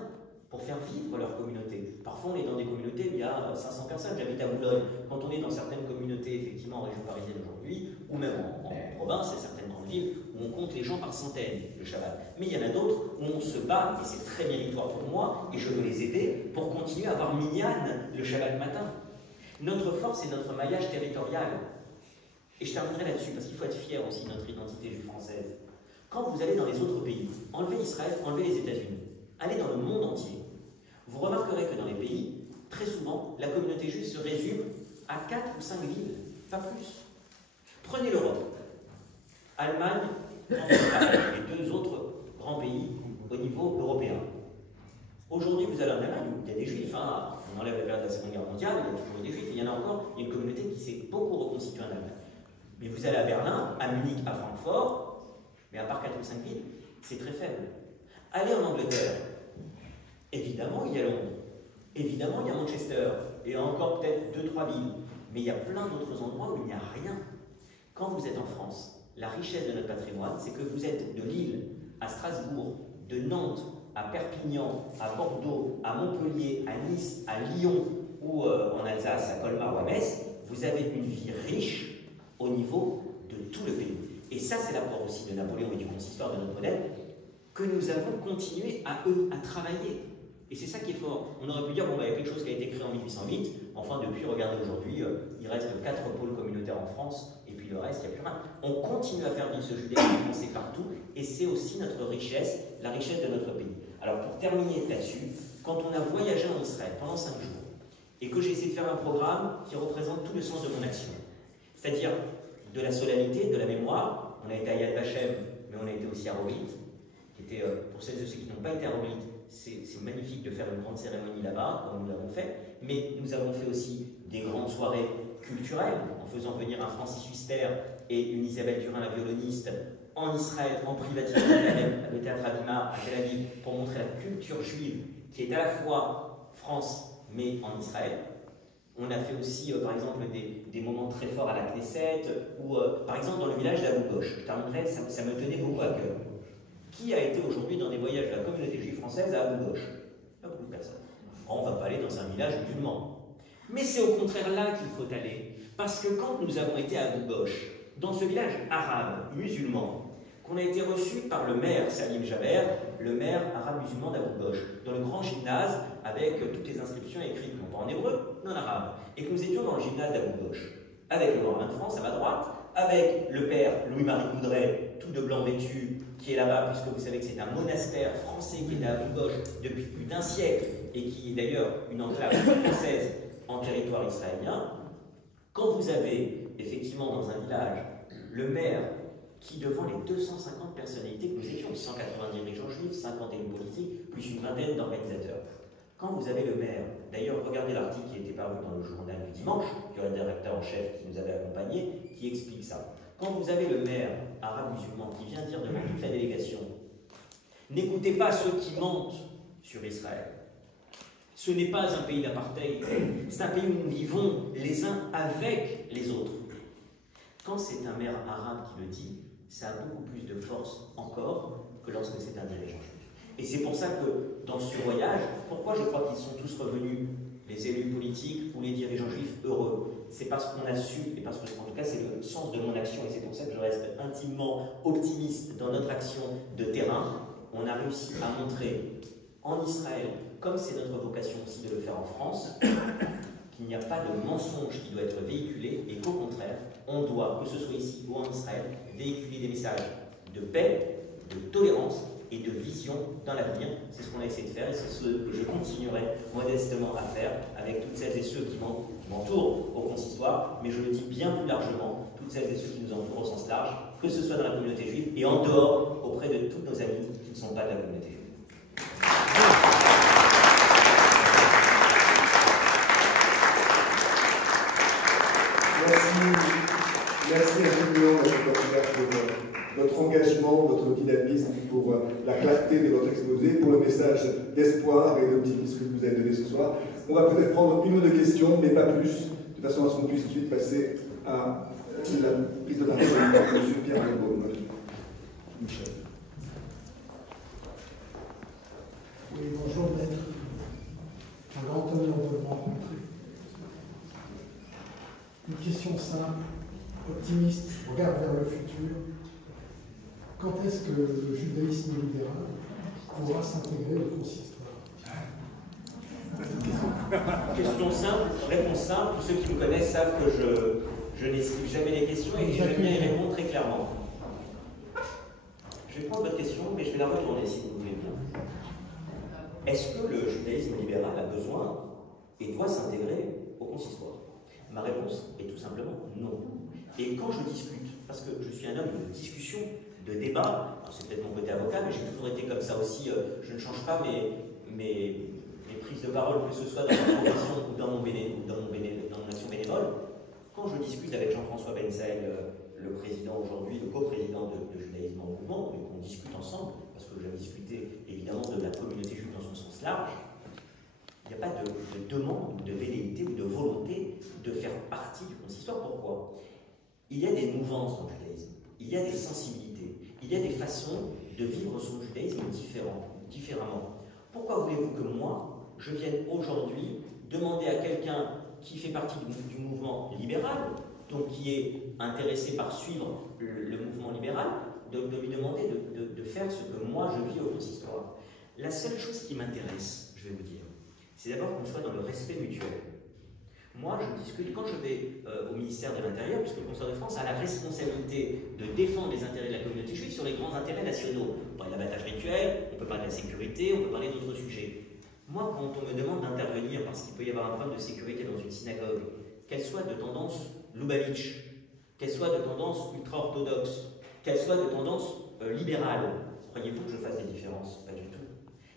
pour faire vivre leur communauté. Parfois, on est dans des communautés où il y a 500 personnes. J'habite à Boulogne. Quand on est dans certaines communautés, effectivement, en région parisienne aujourd'hui, ou même en province, et certaines grandes villes, où on compte les gens par centaines le Shabbat. Mais il y en a d'autres où on se bat, et c'est très méritoire pour moi, et je veux les aider, pour continuer à avoir minyan le Shabbat matin. Notre force, c'est notre maillage territorial. Et je terminerai là-dessus, parce qu'il faut être fier aussi de notre identité juive française. Quand vous allez dans les autres pays, enlevez Israël, enlevez les États-Unis, allez dans le monde entier, vous remarquerez que dans les pays, très souvent, la communauté juive se résume à 4 ou 5 villes, pas plus. Prenez l'Europe, Allemagne, les 2 autres grands pays au niveau européen. Aujourd'hui, vous allez en Allemagne, il y a des juifs, hein, on enlève la période de la Seconde Guerre mondiale, il y a toujours des juifs, et il y en a encore, il y a une communauté qui s'est beaucoup reconstituée en Allemagne. Mais vous allez à Berlin, à Munich, à Francfort, mais à part 4 ou 5 villes, c'est très faible. Allez en Angleterre, évidemment il y a Londres, évidemment il y a Manchester, et encore peut-être 2-3 villes, mais il y a plein d'autres endroits où il n'y a rien. Quand vous êtes en France, la richesse de notre patrimoine, c'est que vous êtes de Lille à Strasbourg, de Nantes à Perpignan, à Bordeaux, à Montpellier, à Nice, à Lyon, ou en Alsace, à Colmar ou à Metz, vous avez une vie riche au niveau de tout le pays. Et ça, c'est l'apport aussi de Napoléon et du consistoire de notre modèle, que nous avons continué à travailler. Et c'est ça qui est fort. On aurait pu dire, bon, il y a quelque chose qui a été créé en 1808, enfin, depuis, regardez aujourd'hui, il reste 4 pôles communautaires en France, et puis le reste, il n'y a plus rien. On continue à faire vivre ce judaïsme français partout, et c'est aussi notre richesse, la richesse de notre pays. Alors, pour terminer là-dessus, quand on a voyagé en Israël pendant 5 jours, et que j'ai essayé de faire un programme qui représente tout le sens de mon action, c'est-à-dire de la solennité, de la mémoire. On a été à Yad Vashem, mais on a été aussi à Rovit, qui était, pour celles et ceux qui n'ont pas été à Rovit, c'est magnifique de faire une grande cérémonie là-bas, comme nous l'avons fait, mais nous avons fait aussi des grandes soirées culturelles, en faisant venir un Francis Huster et une Isabelle Turin, la violoniste, en Israël, en privatisant le théâtre Abima à Tel Aviv, pour montrer la culture juive, qui est à la fois France, mais en Israël. On a fait aussi, par exemple, des moments très forts à la Knesset, ou par exemple dans le village d'Abou Ghosh. Je terminerai, ça me tenait beaucoup à cœur. Qui a été aujourd'hui dans des voyages de la communauté juive française à Abou Ghosh? Pas beaucoup de personnes. On ne va pas aller dans un village musulman. Mais c'est au contraire là qu'il faut aller. Parce que quand nous avons été à Abou Ghosh, dans ce village arabe, musulman, qu'on a été reçu par le maire Salim Jaber, le maire arabe musulman d'Abou Ghosh, dans le grand gymnase avec toutes les inscriptions écrites non pas en hébreu, mais en arabe. Et que nous étions dans le gymnase d'Abou Ghosh, avec le Roi de France à ma droite, avec le père Louis-Marie Coudray, tout de blanc vêtu, qui est là-bas, puisque vous savez que c'est un monastère français qui était à Abou Ghosh depuis plus d'un siècle, et qui est d'ailleurs une enclave française en territoire israélien. Quand vous avez, effectivement, dans un village, le maire qui, devant les 250 personnalités que nous étions, 190 dirigeants juifs, 50 élus politiques, plus une vingtaine d'organisateurs, quand vous avez le maire, d'ailleurs, regardez l'article qui était paru dans le journal du dimanche, du rédacteur en chef qui nous avait accompagnés, qui explique ça. Quand vous avez le maire arabe musulman qui vient dire devant toute la délégation, n'écoutez pas ceux qui mentent sur Israël. Ce n'est pas un pays d'apartheid, c'est un pays où nous vivons les uns avec les autres. Quand c'est un maire arabe qui le dit, ça a beaucoup plus de force encore que lorsque c'est un dirigeant juif. Et c'est pour ça que dans ce voyage, pourquoi je crois qu'ils sont tous revenus, les élus politiques ou les dirigeants juifs, heureux? C'est parce qu'on a su, et parce que en tout cas c'est le sens de mon action, et c'est pour ça que je reste intimement optimiste dans notre action de terrain. On a réussi à montrer en Israël, comme c'est notre vocation aussi de le faire en France, qu'il n'y a pas de mensonge qui doit être véhiculé, et qu'au contraire, on doit, que ce soit ici ou en Israël, véhiculer des messages de paix, de tolérance et de vision dans l'avenir. C'est ce qu'on a essayé de faire et c'est ce que je continuerai modestement à faire avec toutes celles et ceux qui m'entourent au consistoire, mais je le dis bien plus largement, toutes celles et ceux qui nous entourent au sens large, que ce soit dans la communauté juive et en dehors, auprès de tous nos amis qui ne sont pas de la communauté juive. Merci infiniment, M. le Patriarche, pour votre engagement, votre dynamisme, pour la clarté de votre exposé, pour le message d'espoir et d'optimisme que vous avez donné ce soir. On va peut-être prendre une ou deux questions, mais pas plus, de façon à ce qu'on puisse ensuite passer à la prise de parole de M. Pierre Legault. Michel. Oui, bonjour, maître. Un grand honneur de vous rencontrer. Une question simple, optimiste, regarde vers le futur. Quand est-ce que le judaïsme libéral pourra s'intégrer au consistoire? Question simple, réponse simple. Tous ceux qui me connaissent savent que je n'esquive jamais les questions et que j'aime bien y répondre très clairement. Je vais prendre votre question, mais je vais la retourner si vous voulez bien. Est-ce que le judaïsme libéral a besoin et doit s'intégrer au consistoire? Ma réponse est tout simplement non. Et quand je discute, parce que je suis un homme de discussion, de débat, c'est peut-être mon côté avocat, mais j'ai toujours été comme ça aussi, je ne change pas mes prises de parole, que ce soit dans ma profession ou dans mon action bénévole. Quand je discute avec Jean-François Benzel, le président aujourd'hui, le co-président de Judaïsme en Mouvement, et qu'on discute ensemble, parce que j'aime discuter évidemment de la communauté juive dans son sens large, il n'y a pas de demande, de velléité ou de volonté de faire partie du consistoire. Pourquoi? Il y a des mouvances dans le judaïsme, il y a des sensibilités, il y a des façons de vivre son judaïsme différemment. Pourquoi voulez-vous que moi, je vienne aujourd'hui demander à quelqu'un qui fait partie du mouvement libéral, donc qui est intéressé par suivre le mouvement libéral, de lui demander de faire ce que moi je vis au consistoire? La seule chose qui m'intéresse, je vais vous dire, c'est d'abord qu'on soit dans le respect mutuel. Moi, je discute, quand je vais au ministère de l'Intérieur, puisque le Conseil de France a la responsabilité de défendre les intérêts de la communauté juive sur les grands intérêts nationaux. On peut parler de l'abattage rituel, on peut parler de la sécurité, on peut parler d'autres sujets. Moi, quand on me demande d'intervenir, parce qu'il peut y avoir un problème de sécurité dans une synagogue, qu'elle soit de tendance Lubavitch, qu'elle soit de tendance ultra-orthodoxe, qu'elle soit de tendance libérale, croyez-vous que je fasse des différences? Pas du tout.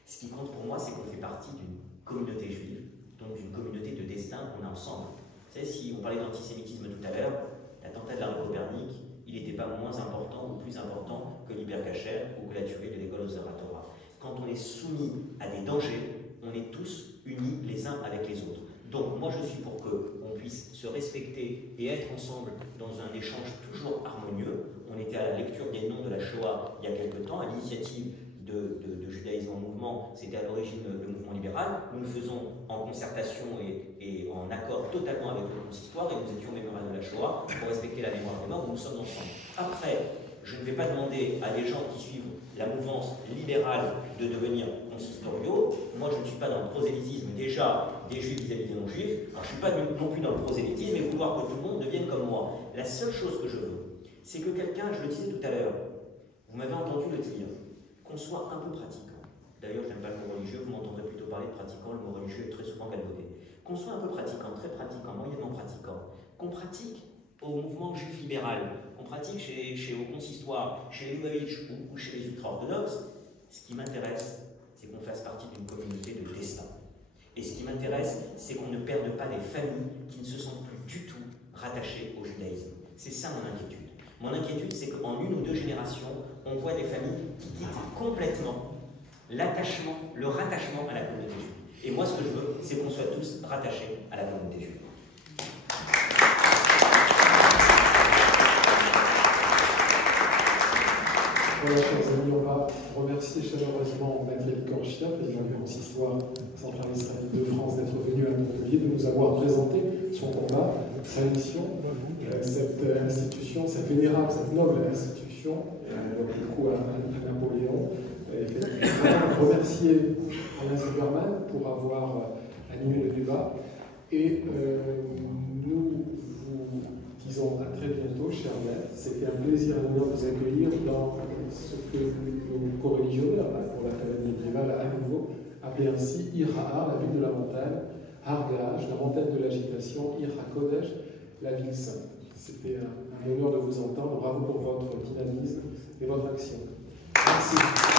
Ce qui compte pour moi, c'est qu'on fait partie d'une communauté juive, donc d'une communauté de destin qu'on a ensemble. Vous savez, si on parlait d'antisémitisme tout à l'heure, l'attentat de la rue Copernic, il n'était pas moins important ou plus important que l'hypercacher ou que la tuerie de l'école Observatoire. Quand on est soumis à des dangers, on est tous unis les uns avec les autres. Donc moi je suis pour que se respecter et être ensemble dans un échange toujours harmonieux. On était à la lecture des noms de la Shoah il y a quelque temps, à l'initiative de Judaïsme en mouvement, c'était à l'origine le mouvement libéral. Nous le faisons en concertation et en accord totalement avec le consistoire, et nous étions mémorables de la Shoah pour respecter la mémoire des morts, nous sommes ensemble. Après, je ne vais pas demander à des gens qui suivent la mouvance libérale de devenir consistoriaux. Moi, je ne suis pas dans le prosélytisme déjà des juifs vis-à-vis des non-juifs. Alors, je ne suis pas non plus dans le prosélytisme et vouloir que tout le monde devienne comme moi. La seule chose que je veux, c'est que quelqu'un, je le disais tout à l'heure, vous m'avez entendu le dire, qu'on soit un peu pratiquant. D'ailleurs, je n'aime pas le mot religieux, vous m'entendrez plutôt parler de pratiquant, le mot religieux est très souvent galvaudé. Qu'on soit un peu pratiquant, très pratiquant, moyennement pratiquant, qu'on pratique au mouvement juif libéral, qu'on pratique au consistoire, chez les New Age ou chez les ultra-orthodoxes. Ce qui m'intéresse, c'est qu'on fasse partie d'une communauté de destin. Et ce qui m'intéresse, c'est qu'on ne perde pas des familles qui ne se sentent plus du tout rattachées au judaïsme. C'est ça mon inquiétude. Mon inquiétude, c'est qu'en 1 ou 2 générations, on voit des familles qui quittent complètement l'attachement, le rattachement à la communauté juive. Et moi, ce que je veux, c'est qu'on soit tous rattachés à la communauté juive. Voilà, chers amis, on va remercier chaleureusement Nathalie Korchia, présidente du consistoire central israélite de France, d'être venue à Montpellier, de nous avoir présenté son combat, sa mission, cette institution, cette vénérable, cette noble institution, du coup à Napoléon. Remercier Alain Zilberman pour avoir animé le débat. Et nous vous disons à très bientôt, chers maîtres. C'était un plaisir et un honneur de vous accueillir dans ce que nos co-religionnaires pour l'Académie médiévale à nouveau appelaient ainsi Ira, la ville de la montagne, Har Ga'ash, la montagne de l'agitation, Ira Kodesh, la ville sainte. C'était un honneur de vous entendre. Bravo pour votre dynamisme et votre action. Merci.